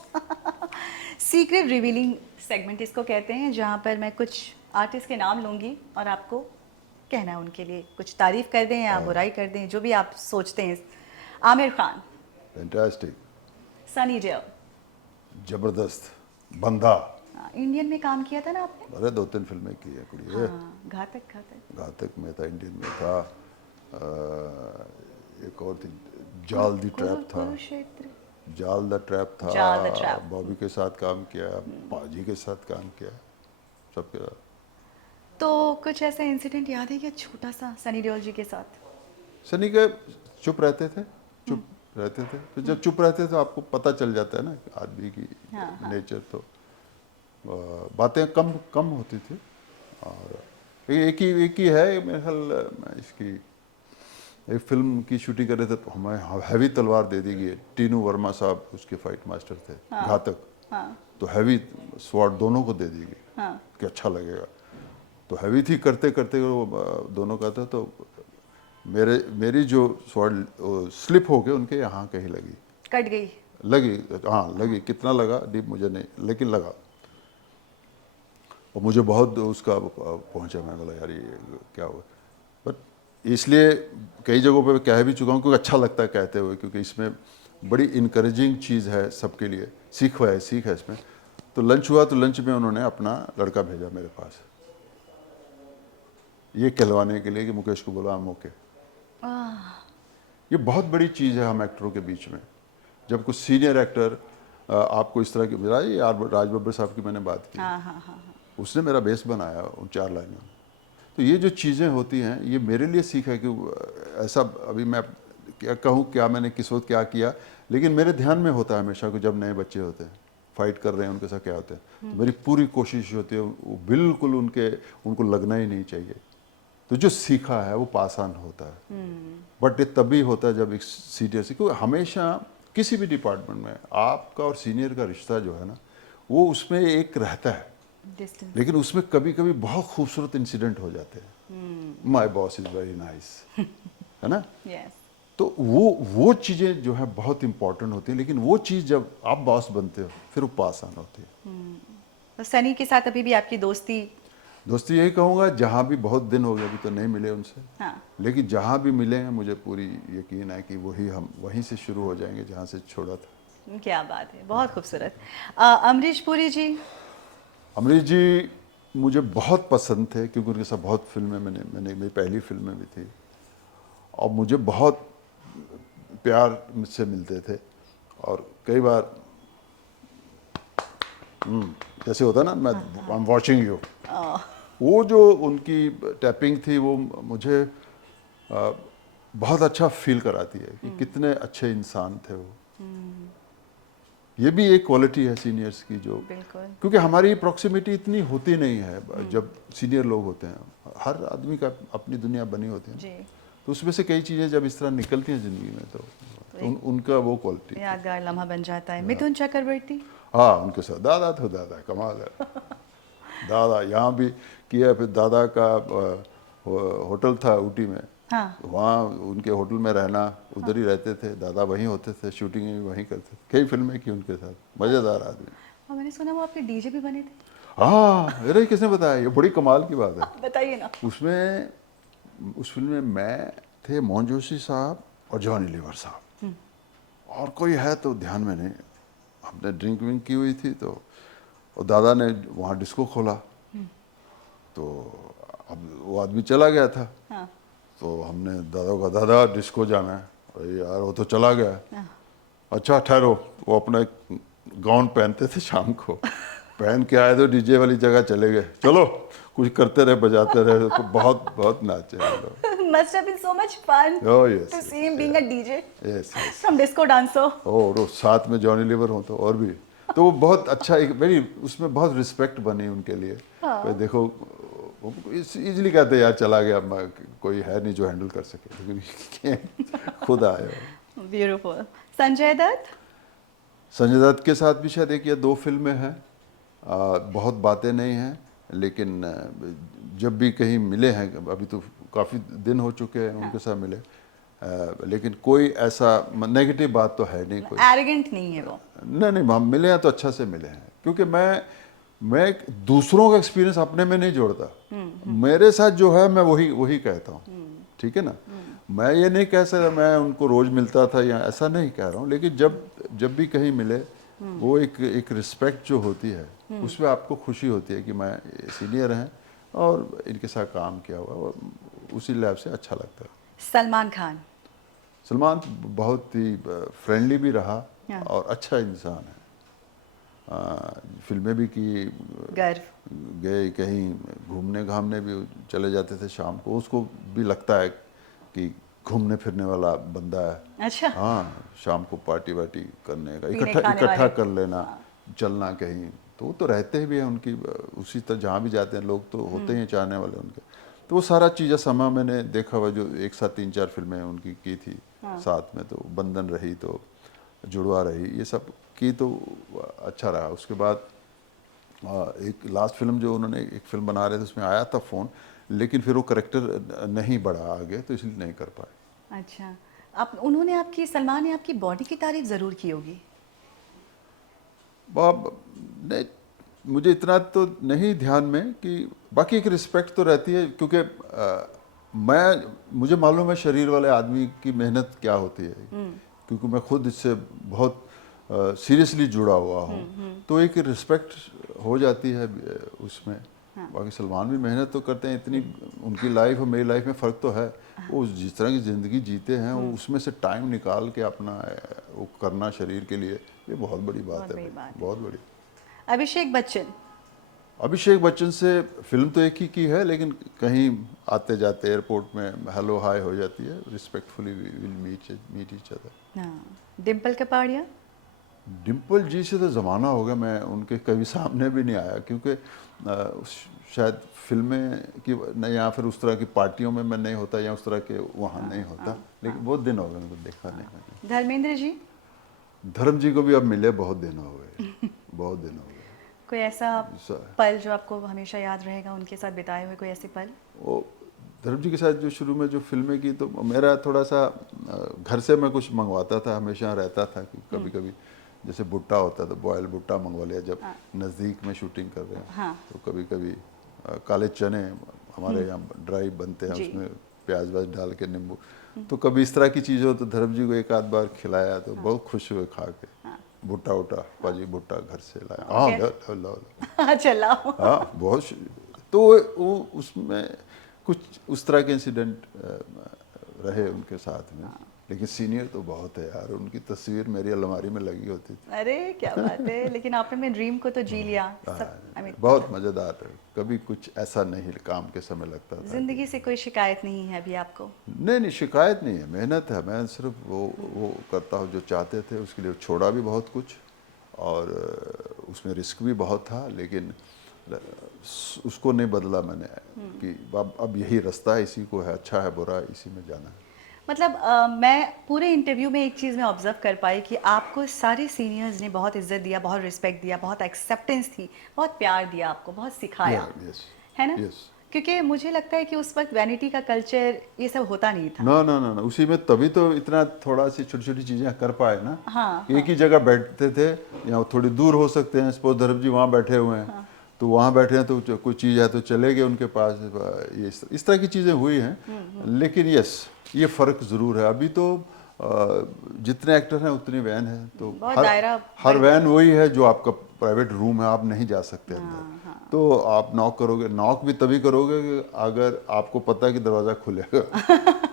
सीक्रेट रिवीलिंग सेगमेंट इसको कहते हैं, जहाँ पर मैं कुछ आर्टिस्ट के नाम लूँगी और आपको कहना है उनके लिए, कुछ तारीफ कर दें या बुराई कर दें, जो भी आप सोचते हैं। आमिर खान, फैंटास्टिक, सनी देओल। जबरदस्त, बंदा। इंडियन में काम किया था ना आपने? अरे 2-3 फिल्में की है कुड़ी है। हाँ, घातक घातक। घातक में था, इंडियन में था, एक और थी, जाल दी ट्रैप था, कुरुक्षेत्र। जाल द ट्रैप था। जाल द ट्रैप। बॉबी के साथ काम किया, पाजी के साथ काम किया, सबके साथ। तो कुछ ऐसा इंसिडेंट याद है क्या छोटा सा सनी देओल जी के साथ? सनी के चुप रहते थे, चुप रहते थे, तो जब चुप रहते तो आपको पता चल जाता है ना आदमी की हाँ। नेचर। तो बातें कम कम होती थी। और एक ही है मेरे ख्याल, मैं इसकी एक फिल्म की शूटिंग कर रहे थे तो हमें हैवी तलवार दे दी गई। टीनू वर्मा साहब उसके फाइट मास्टर थे, घातक। हाँ तो हैवी स्वॉर्ड दोनों को दे दी गई हाँ। कि अच्छा लगेगा। तो हैवी थी, करते करते वो दोनों का था, तो मेरी जो स्वॉर्ड स्लिप हो के उनके यहाँ कहीं कट गई। लगी। हाँ लगी, कितना लगा डीप मुझे नहीं, लेकिन लगा। और मुझे बहुत उसका पहुंचा, मैं बोला यार ये क्या हुआ। बट इसलिए कई जगहों पे कह भी चुका हूँ क्योंकि अच्छा लगता है कहते हुए, क्योंकि इसमें बड़ी इनकरेजिंग चीज़ है सबके लिए, सीख है इसमें। तो लंच हुआ, तो लंच में उन्होंने अपना लड़का भेजा मेरे पास, ये कहलवाने के लिए कि मुकेश को बोला हम ओके। ये बहुत बड़ी चीज़ है हम एक्टरों के बीच में, जब कुछ सीनियर एक्टर आपको इस तरह की, राज बब्बर साहब की मैंने बात की, हाँ हाँ हाँ हाँ। उसने मेरा बेस बनाया उन 4 लाइनों में। तो ये जो चीज़ें होती हैं, ये मेरे लिए सीख है कि ऐसा अभी मैं क्या कहूँ, क्या मैंने किस वक्त क्या किया, लेकिन मेरे ध्यान में होता है हमेशा कि जब नए बच्चे होते हैं, फाइट कर रहे हैं, उनके साथ क्या होता है, तो मेरी पूरी कोशिश होती है वो बिल्कुल उनको लगना ही नहीं चाहिए। तो जो सीखा है वो पास ऑन होता है। बट ये तभी होता है जब एक सीनियर से, क्योंकि हमेशा किसी भी डिपार्टमेंट में आपका और सीनियर का रिश्ता जो है ना, वो उसमें एक रहता है, डिस्टेंस। लेकिन उसमें कभी कभी बहुत खूबसूरत इंसिडेंट हो जाते हैं। My boss is very nice, है ना। यस। तो वो चीज़ें जो है बहुत इंपॉर्टेंट होती हैं, लेकिन वो चीज़ जब आप बॉस बनते हो फिर वो पास ऑन होती है। तो सनी के साथ अभी भी आपकी दोस्ती? दोस्ती यही कहूँगा, जहाँ भी, बहुत दिन हो गए अभी तो नहीं मिले उनसे, हाँ। लेकिन जहाँ भी मिले हैं मुझे पूरी यकीन है कि हम वहीं से शुरू हो जाएंगे जहाँ से छोड़ा था। क्या बात है, बहुत खूबसूरत। अमरीश पुरी जी? अमरीश जी मुझे बहुत पसंद थे क्योंकि उनके साथ बहुत फिल्में मैंने मेरी पहली फिल्में भी थी, और मुझे बहुत प्यार मुझसे मिलते थे। और कई बार जैसे होता है ना, मैं आई एम वॉचिंग यू, वो जो उनकी टैपिंग थी वो मुझे बहुत अच्छा फील कराती है कि कितने अच्छे इंसान थे वो। ये भी एक क्वालिटी है सीनियर्स की जो, बिल्कुल। क्योंकि हमारी प्रॉक्सिमिटी इतनी होती नहीं है जब सीनियर लोग होते हैं। हर आदमी का अपनी दुनिया बनी होती है, जी। तो उसमें से कई चीज़ें जब इस तरह निकलती हैं ज़िंदगी में तो उनका वो क्वालिटी। यादगार लम्हा बन जाता है। मिथुन चक्रवर्ती। हाँ, उनके साथ दादा तो दादा कमाल है। दादा यहाँ भी किया, फिर दादा का होटल था ऊटी में, हाँ। वहाँ उनके होटल में रहना, उधर ही रहते थे दादा, वहीं होते थे, शूटिंग भी वहीं करते थे, कई फिल्में की उनके साथ, मज़ेदार आदमी। और मैंने सुना वो आपके डीजे भी बने थे। हाँ, अरे किसने बताया, ये बड़ी कमाल की बात है। बताइए ना। उसमें उस फिल्म में मैं थे, मोहन जोशी साहब और जॉनी लीवर साहब, और कोई है तो ध्यान में नहीं। हमने ड्रिंक विंक की हुई थी तो, और दादा ने वहाँ डिस्को खोला, तो अब वो आदमी चला गया था। हाँ। तो हमने दादा को कहा, दादा डिस्को जाना है। अरे यार वो तो चला गया। हाँ। अच्छा ठहरो, वो अपना एक गाउन पहनते थे शाम को, पहन के आए तो डीजे वाली जगह चले गए, चलो कुछ करते रहे, बजाते रहे, तो बहुत बहुत नाचे हम लोग। Must have been so much fun Oh, yes, to yes, see him being a DJ yes yes. from disco dancer. और वो साथ में जॉनी लीवर हो तो और भी, तो वो बहुत अच्छा, एक वेरी, उसमें बहुत रिस्पेक्ट बनी उनके लिए। भाई देखो, इजीली कहते यार चला गया, कोई है नहीं जो हैंडल कर सके, लेकिन खुद आए हो। Beautiful. संजय दत्त। संजय दत्त के साथ भी शायद एक या दो फिल्में हैं, बहुत बातें नहीं हैं, लेकिन जब भी कहीं मिले हैं, अभी तो काफ़ी दिन हो चुके हैं उनके साथ मिले, लेकिन कोई ऐसा नेगेटिव बात तो है नहीं कोई। एरोगेंट नहीं है वो। नहीं, हम मिले हैं तो अच्छा से मिले हैं, क्योंकि मैं दूसरों का एक्सपीरियंस अपने में नहीं जोड़ता। मेरे साथ जो है मैं वही वही कहता हूँ, ठीक है ना। मैं ये नहीं कह सकता मैं उनको रोज मिलता था या ऐसा नहीं कह रहा हूँ, लेकिन जब भी कहीं मिले, वो एक रिस्पेक्ट जो होती है, उसमें आपको खुशी होती है कि मैं सीनियर हैं और इनके साथ काम किया हुआ, और उसी लैब से अच्छा लगता है। सलमान खान। सलमान बहुत ही फ्रेंडली भी रहा हाँ। और अच्छा इंसान है। फिल्में भी की, गर्व। गए कहीं घूमने घामने भी चले जाते थे शाम को, उसको भी लगता है कि घूमने फिरने वाला बंदा है। अच्छा। हाँ, शाम को पार्टी वार्टी करने का, पीने इकट्ठा खाने इकट्ठा वाले। कर लेना, चलना कहीं, तो वो तो रहते भी हैं उनकी, उसी तरह जहाँ भी जाते हैं लोग तो होते ही हैं चाहने वाले उनके। तो वो सारा चीज़ समा मैंने देखा हुआ, जो एक साथ 3-4 फिल्में उनकी की थी साथ में, तो बंधन रही, तो जुड़वा रही, ये सब की, तो अच्छा रहा। उसके बाद एक लास्ट फिल्म जो उन्होंने एक फिल्म बना रहे थे, उसमें आया था फ़ोन, लेकिन फिर वो करेक्टर नहीं बढ़ा आगे, तो इसलिए नहीं कर पाए। अच्छा। आप उन्होंने आपकी सलमान ने आपकी बॉडी की तारीफ ज़रूर की होगी। नहीं, मुझे इतना तो नहीं ध्यान में, कि बाकी एक रिस्पेक्ट तो रहती है, क्योंकि मुझे मालूम है शरीर वाले आदमी की मेहनत क्या होती है, क्योंकि मैं खुद इससे बहुत सीरियसली जुड़ा हुआ हूँ, तो एक रिस्पेक्ट हो जाती है उसमें। बाकी सलमान भी मेहनत तो करते हैं, इतनी उनकी लाइफ और मेरी लाइफ में फ़र्क तो है। वो जिस तरह की ज़िंदगी जीते हैं, वो उसमें से टाइम निकाल के अपना वो करना शरीर के लिए, ये बहुत बड़ी बात है, बहुत बड़ी। अभिषेक बच्चन। अभिषेक बच्चन से फिल्म तो एक ही की है, लेकिन कहीं आते जाते एयरपोर्ट में हेलो हाय हो जाती है, respectfully will meet each other. हाँ। डिम्पल कपाड़िया। डिम्पल जी से तो ज़माना हो गया, मैं उनके कभी सामने भी नहीं आया, क्योंकि शायद फिल्में की न, या फिर उस तरह की पार्टियों में मैं नहीं होता, या उस तरह के वहाँ नहीं होता, लेकिन बहुत दिन हो गए उनको देखा नहीं मैंने। धर्मेंद्र जी। धर्म जी को भी अब मिले बहुत दिन हो गए, बहुत दिन हो गए। कोई ऐसा पल जो आपको हमेशा याद रहेगा उनके साथ बिताए हुए, कोई ऐसे पल? वो धर्म जी के साथ जो शुरू में जो फिल्में की, तो मेरा थोड़ा सा घर से मैं कुछ मंगवाता था, हमेशा रहता था कि कभी कभी जैसे भुट्टा होता था, बॉयल भुट्टा मंगवा लिया जब नज़दीक में शूटिंग कर रहे हैं। हाँ। तो कभी कभी काले चने हमारे यहाँ ड्राई बनते हैं, उसमें प्याज व्याज डाल के नींबू, तो कभी इस तरह की चीज़ हो तो धर्म जी को एक आध बार खिलाया, तो बहुत खुश हुए खा के। भुट्टा उट्टा, पाजी भुट्टा घर से लाया, हाँ लो। चला। हाँ बहुत तो वो उसमें कुछ उस तरह के इंसिडेंट रहे उनके साथ में, लेकिन सीनियर तो बहुत है यार, उनकी तस्वीर मेरी अलमारी में लगी होती थी। अरे क्या बात है, लेकिन आपने अपने ड्रीम को तो जी लिया सब। आई मीन बहुत मज़ेदार है, कभी कुछ ऐसा नहीं काम के समय लगता था। जिंदगी से कोई शिकायत नहीं है अभी आपको? नहीं नहीं, शिकायत नहीं है, मेहनत है। मैं सिर्फ वो करता हूँ जो चाहते थे, उसके लिए छोड़ा भी बहुत कुछ, और उसमें रिस्क भी बहुत था, लेकिन उसको नहीं बदला मैंने कि अब यही रास्ता है, इसी को है, अच्छा है बुरा है, इसी में जाना है। मतलब मैं पूरे इंटरव्यू में एक चीज़ में ऑब्जर्व कर पाई कि आपको सारे सीनियर्स ने बहुत इज्जत दिया, बहुत रिस्पेक्ट दिया, बहुत एक्सेप्टेंस थी, बहुत प्यार दिया आपको, बहुत सिखाया, यस है ना? यस। क्योंकि मुझे लगता है कि उस वक्त वैनिटी का कल्चर ये सब होता नहीं था। ना ना ना ना, उसी में तभी तो इतना थोड़ा सी छोटी छोटी चीज़ें कर पाए ना। हाँ एक ही जगह बैठते थे, या थोड़ी दूर हो सकते हैं, सपोज धर्म जी वहाँ बैठे हुए हैं, तो वहाँ बैठे हैं तो कोई चीज़ है तो चले गए उनके पास, ये इस तरह की चीज़ें हुई हैं। लेकिन यस, ये फ़र्क ज़रूर है। अभी तो जितने एक्टर हैं उतनी वैन है, तो बहुत दायरा हर बढ़ गया। वैन वही है जो आपका प्राइवेट रूम है, आप नहीं जा सकते हाँ अंदर। हाँ। तो आप नॉक करोगे, नॉक भी तभी करोगे कि अगर आपको पता है कि दरवाज़ा खुलेगा।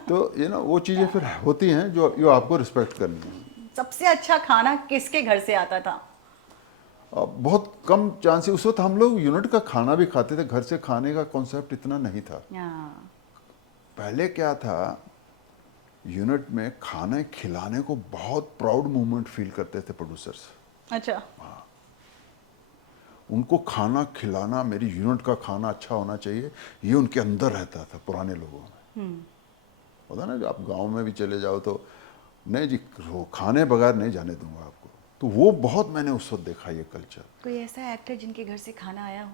तो ये ना वो चीज़ें फिर होती हैं जो आपको रिस्पेक्ट करनी है। सबसे अच्छा खाना किसके घर से आता था? बहुत कम चांस, उस वक्त हम लोग यूनिट का खाना भी खाते थे, घर से खाने का कॉन्सेप्ट इतना नहीं था। हाँ। पहले क्या था, यूनिट में खाने खिलाने को बहुत प्राउड मूवमेंट फील करते थे प्रोड्यूसर्स। अच्छा। उनको खाना खिलाना, मेरी यूनिट का खाना अच्छा होना चाहिए, ये उनके अंदर रहता था पुराने लोगों में। होता ना, जो आप गांव में भी चले जाओ तो नहीं जी, खाने बगैर नहीं जाने दूंगा आपको। तो वो बहुत मैंने उस वक्त देखा ये कल्चर। कोई ऐसा एक्टर जिनके घर से खाना आया हो?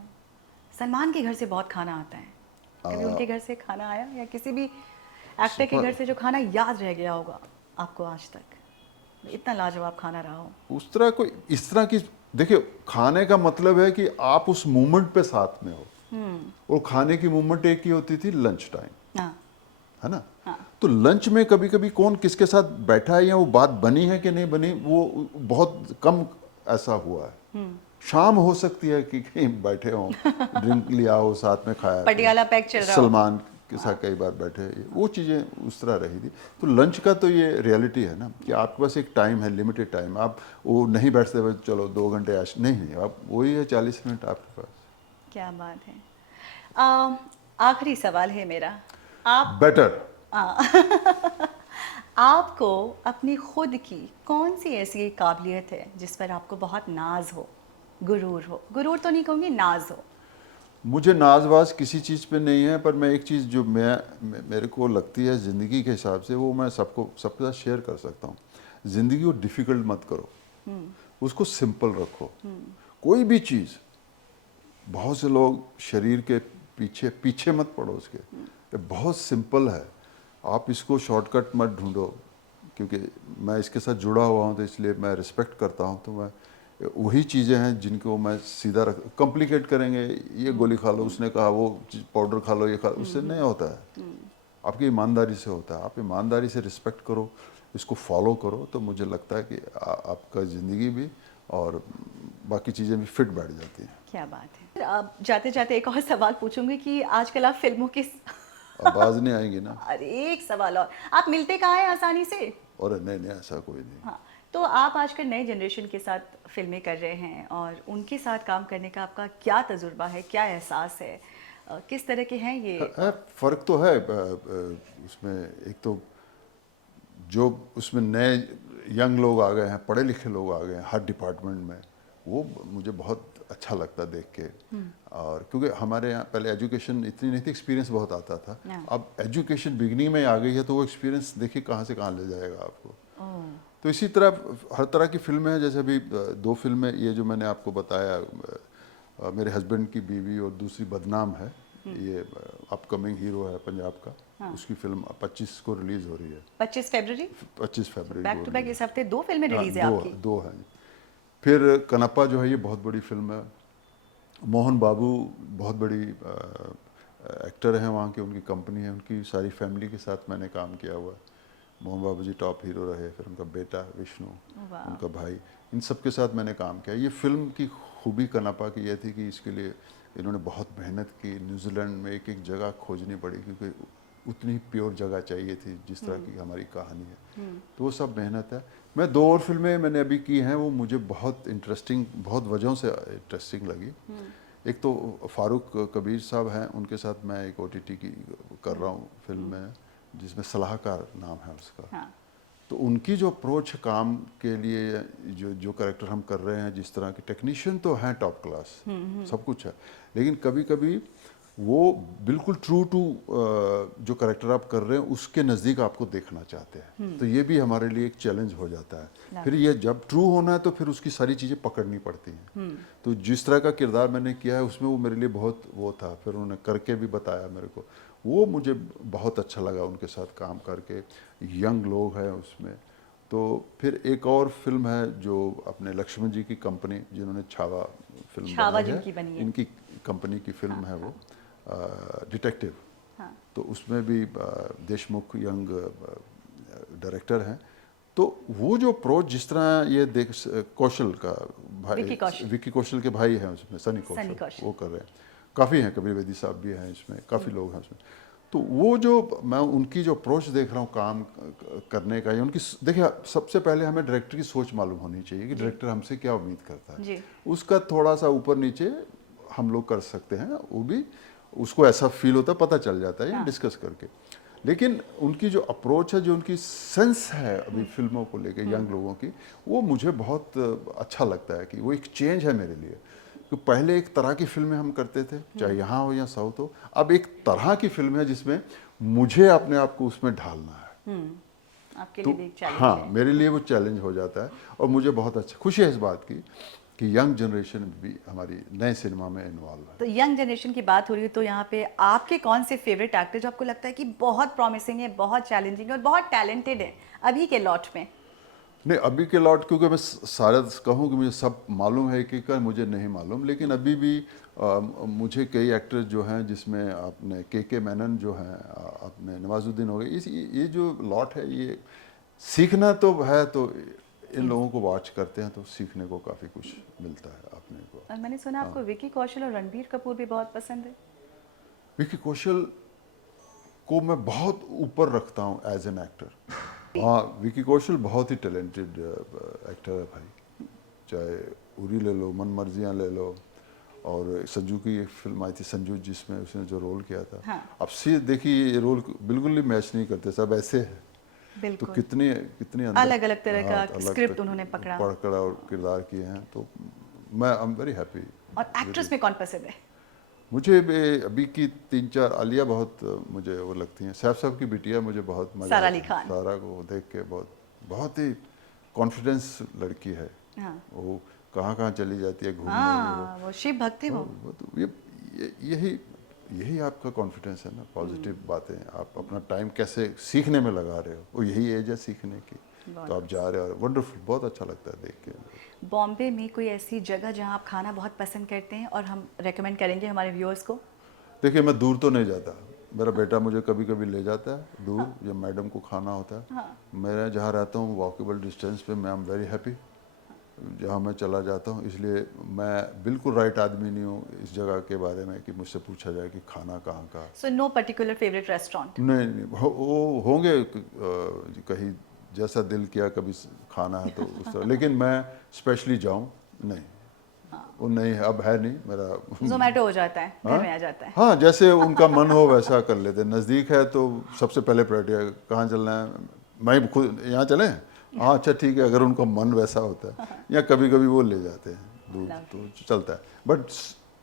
सलमान के घर से बहुत खाना आता है, कभी उनके घर से खाना आया, या किसी भी एक्टर के घर से जो खाना याद रह गया होगा आपको आज तक, इतना लाजवाब खाना रहा हो? उस तरह कोई इस तरह की, देखिए खाने का मतलब है कि आप उस मूवमेंट पे साथ में हो। और खाने की मूवमेंट एक ही होती थी, लंच टाइम, हाँ है ना। हाँ। तो लंच में कभी कभी कौन किसके साथ बैठा है या वो बात बनी है कि नहीं बनी, वो बहुत कम ऐसा हुआ है। शाम हो सकती है कि कहीं बैठे हो, ड्रिंक लिया हो, साथ में खाया पिया। पटियाला पैक चल रहा हो। सलमान के साथ कई बार बैठे, वो चीज़ें उस तरह रही थी। तो लंच का तो ये रियलिटी है ना कि आपके पास एक टाइम है, लिमिटेड टाइम। आप वो नहीं बैठते हुए चलो 2 घंटे ऐश नहीं, आप वही है 40 मिनट आपके पास। क्या बात है। आखिरी सवाल है मेरा। आप बेटर। आपको अपनी खुद की कौन सी ऐसी काबिलियत है जिस पर आपको बहुत नाज हो, गुरूर हो? गुरूर तो नहीं कहूँगी, नाज हो। मुझे नाजवाज किसी चीज़ पे नहीं है, पर मैं एक चीज़ जो मेरे को लगती है ज़िंदगी के हिसाब से, वो मैं सबके साथ शेयर कर सकता हूँ। ज़िंदगी को डिफ़िकल्ट मत करो, उसको सिंपल रखो। कोई भी चीज़, बहुत से लोग शरीर के पीछे पीछे मत पड़ो उसके, ये बहुत सिंपल है। आप इसको शॉर्टकट मत ढूंढो, क्योंकि मैं इसके साथ जुड़ा हुआ हूँ तो इसलिए मैं रिस्पेक्ट करता हूँ। तो मैं वही चीज़ें हैं जिनको मैं सीधा रख, कॉम्प्लिकेट करेंगे, ये गोली खा लो, उसने कहा वो पाउडर खा लो, ये खा, उससे नहीं होता है। आपकी ईमानदारी से होता है। आप ईमानदारी से रिस्पेक्ट करो, इसको फॉलो करो, तो मुझे लगता है कि आपका ज़िंदगी भी और बाकी चीज़ें भी फिट बैठ जाती हैं। क्या बात है। अब जाते जाते एक और सवाल पूछूंगी कि आजकल आप फिल्मों के आवाज़ नहीं आएंगी ना। अरे एक सवाल और, आप मिलते कहाँ हैं आसानी से? और नहीं नहीं, ऐसा कोई नहीं। हाँ, तो आप आजकल नए जनरेशन के साथ फिल्में कर रहे हैं, और उनके साथ काम करने का आपका क्या तजुर्बा है, क्या एहसास है, किस तरह के हैं ये? फ़र्क तो है। उसमें एक तो जो उसमें नए यंग लोग आ गए हैं, पढ़े लिखे लोग आ गए हैं हर डिपार्टमेंट में, वो मुझे बहुत अच्छा लगता है देख के। और क्योंकि हमारे यहाँ पहले एजुकेशन इतनी नहीं थी, एक्सपीरियंस बहुत आता था। हाँ। अब एजुकेशन बिगनिंग में आ गई है, तो वो एक्सपीरियंस देखिए कहाँ से कहाँ ले जाएगा आपको। ओह। तो इसी तरह हर तरह की फिल्में हैं। जैसे अभी 2 फिल्में, ये जो मैंने आपको बताया, मेरे हस्बैंड की बीवी, और दूसरी बदनाम है, ये अपकमिंग हीरो है पंजाब का। उसकी फिल्म 25 को रिलीज़ हो रही है। 25 फरवरी? 25 फरवरी बैक को टू बैक release। इस हफ्ते 2 फिल्में हाँ, रिलीज है दो आपकी। दो हैं। फिर कनप्पा जो है, ये बहुत बड़ी फिल्म है। मोहन बाबू बहुत बड़ी एक्टर हैं वहाँ के, उनकी कंपनी है, उनकी सारी फैमिली के साथ मैंने काम किया हुआ है। मोहन बाबू जी टॉप हीरो रहे, फिर उनका बेटा विष्णु, वाह। उनका भाई, इन सब के साथ मैंने काम किया। ये फिल्म की खूबी कनप्पा की यह थी कि इसके लिए इन्होंने बहुत मेहनत की। न्यूजीलैंड में एक एक जगह खोजनी पड़ी, क्योंकि उतनी प्योर जगह चाहिए थी जिस तरह की हमारी कहानी है। तो वो सब मेहनत है। मैं 2 और फिल्में मैंने अभी की हैं, वो मुझे बहुत इंटरेस्टिंग, बहुत वजहों से इंटरेस्टिंग लगी। एक तो फारूक कबीर साहब हैं, उनके साथ मैं एक OTT की कर रहा हूँ फिल्म में, जिसमें सलाहकार नाम है उसका। हाँ, तो उनकी जो अप्रोच है काम के लिए, जो जो कैरेक्टर हम कर रहे हैं, जिस तरह के टेक्नीशियन तो हैं टॉप क्लास, सब कुछ है, लेकिन कभी कभी वो बिल्कुल ट्रू टू जो कैरेक्टर आप कर रहे हैं उसके नज़दीक आपको देखना चाहते हैं। तो ये भी हमारे लिए एक चैलेंज हो जाता है। फिर ये जब ट्रू होना है तो फिर उसकी सारी चीज़ें पकड़नी पड़ती हैं। तो जिस तरह का किरदार मैंने किया है उसमें वो मेरे लिए बहुत वो था, फिर उन्होंने करके भी बताया मेरे को, वो मुझे बहुत अच्छा लगा उनके साथ काम करके। यंग लोग हैं उसमें। तो फिर एक और फिल्म है जो अपने लक्ष्मण जी की कंपनी, जिन्होंने छावा फिल्म छावा बनाई जिनकी बनी है। इनकी कंपनी की फिल्म है वो, डिटेक्टिव। हाँ, तो उसमें भी देशमुख यंग डायरेक्टर हैं। तो वो जो अप्रोच जिस तरह ये देख कौशल का भाई, विक्की कौशल के भाई हैं उसमें, सनी कौशल, वो कर रहे हैं। काफ़ी हैं, कबीर बेदी साहब भी हैं इसमें, काफ़ी लोग हैं उसमें। तो वो जो मैं उनकी जो अप्रोच देख रहा हूँ काम करने का, या उनकी, देखिए सबसे पहले हमें डायरेक्टर की सोच मालूम होनी चाहिए कि डायरेक्टर हमसे क्या उम्मीद करता है। उसका थोड़ा सा ऊपर नीचे हम लोग कर सकते हैं, वो भी उसको ऐसा फील होता है, पता चल जाता है, डिस्कस करके। लेकिन उनकी जो अप्रोच है, जो उनकी सेंस है अभी फिल्मों को लेके यंग लोगों की, वो मुझे बहुत अच्छा लगता है कि वो एक चेंज है मेरे लिए। तो पहले एक तरह की फिल्में हम करते थे, चाहे यहाँ हो या साउथ हो, अब एक तरह की फिल्म है जिसमें मुझे अपने आप को उसमें ढालना है। आपके तो लिए भी एक चैलेंज हाँ, है। मेरे लिए वो चैलेंज हो जाता है, और मुझे बहुत अच्छा खुशी है इस बात की कि यंग जनरेशन भी हमारी नए सिनेमा में इन्वॉल्व है। तो यंग जनरेशन की बात हो रही है, तो यहाँ पे आपके कौन से फेवरेट एक्टर जो आपको लगता है कि बहुत प्रॉमिसिंग है, बहुत चैलेंजिंग है और बहुत टैलेंटेड है अभी के लॉट में? नहीं, अभी के लॉट, क्योंकि मैं शायद कहूँ कि मुझे सब मालूम है कि का मुझे नहीं मालूम, लेकिन अभी भी मुझे कई एक्टर जो हैं, जिसमें आपने के मेनन जो हैं, आपने नवाजुद्दीन हो गए, इस ये जो लॉट है, ये सीखना तो है। तो इन लोगों को वॉच करते हैं तो सीखने को काफ़ी कुछ मिलता है अपने को। और मैंने सुना आपको विकी कौशल और रणबीर कपूर भी बहुत पसंद है। विकी कौशल को मैं बहुत ऊपर रखता हूँ एज एन एक्टर। हाँ, विकी कौशल बहुत ही टैलेंटेड एक्टर है भाई। चाहे उरी ले लो, मन मर्जियाँ ले लो, और संजू की एक फिल्म आई थी संजू, जिसमें उसने जो रोल किया था। हाँ। अब से देखिए, ये रोल बिल्कुल ही मैच नहीं करते, सब ऐसे है। तो बिल्कुल कितने कितने अंदर अलग अलग तरह का अलग स्क्रिप्ट उन्होंने पकड़ा। पकड़ा और किरदार किए हैं। तो मैं आई एम वेरी हैप्पी। और एक्ट्रेस में कौन पसंद है? मुझे अभी की 3-4 आलिया बहुत मुझे वो लगती हैं। सैफ साहब की बिटिया मुझे बहुत मजा सारा आता अली है। खान। सारा को देख के बहुत ही कॉन्फिडेंस लड़की है। हाँ, वो कहाँ कहाँ चली जाती है घूमने। हाँ, वो शिव भक्त थे वो। तो यही आपका कॉन्फिडेंस है ना, पॉजिटिव बातें। आप अपना टाइम कैसे सीखने में लगा रहे हो, वो यही एज है सीखने की। तो आप जा रहे हो, वंडरफुल, बहुत अच्छा लगता है देख के। बॉम्बे में कोई ऐसी जगह जहाँ आप खाना बहुत पसंद करते हैं और हम रेकमेंड करेंगे हमारे व्यूअर्स को? देखिए, मैं दूर तो नहीं जाता, मेरा बेटा मुझे कभी कभी ले जाता है दूर, जब मैडम को खाना होता है। मैं जहाँ रहता हूँ वॉकेबल डिस्टेंस पे, मैं एम वेरी हैप्पी जहाँ मैं चला जाता हूँ। इसलिए मैं बिल्कुल राइट आदमी नहीं हूँ इस जगह के बारे में कि मुझसे पूछा जाए कि खाना कहाँ का। So no particular favourite restaurant? नहीं, वो होंगे कहीं, जैसा दिल किया कभी खाना है तो उस तरह, लेकिन मैं स्पेशली जाऊँ नहीं, वो नहीं है, अब है नहीं मेरा। जोमेटो हो जाता है, घर में आ जाता है। हाँ, जैसे उनका मन हो वैसा कर लेते हैं। नज़दीक है तो सबसे पहले प्रायोरिटी है, कहाँ चलना है, मैं खुद यहाँ चलें, हाँ अच्छा ठीक है, अगर उनका मन वैसा होता है। या कभी कभी वो ले जाते हैं दूर, तो चलता है। बट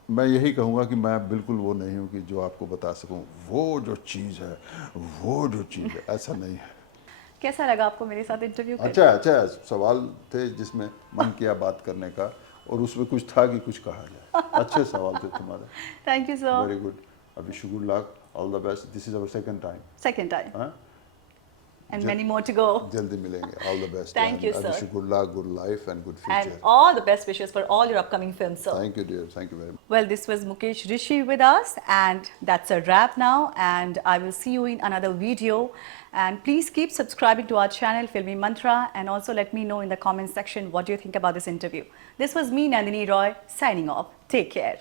मैं यही कहूँगा कि मैं बिल्कुल वो नहीं हूँ कि जो आपको बता सकूँ वो जो चीज़ है, वो जो चीज़ है, ऐसा नहीं है। कैसा लगा आपको मेरे साथ इंटरव्यू करके? अच्छा सवाल थे जिसमें मन किया बात करने का, और उसमें कुछ था कि कुछ कहा जाए। अच्छे सवाल थे तुम्हारे। Thank you sir. Very good. I wish you good luck, all the best. This is our second time. Second time हाँ, and many more to go. जल्दी मिलेंगे। All the best. Thank you, I wish sir. You good luck, good life and good And future. all the best wishes for all your upcoming films, sir. Thank you dear, thank you very much. Well, this was Mukesh Rishi with us, and that's a wrap now. And I will see you in another video. And please keep subscribing to our channel, Filmy Mantra, and also let me know in the comment section what do you think about this interview. This was me, Nandini Roy, signing off. Take care.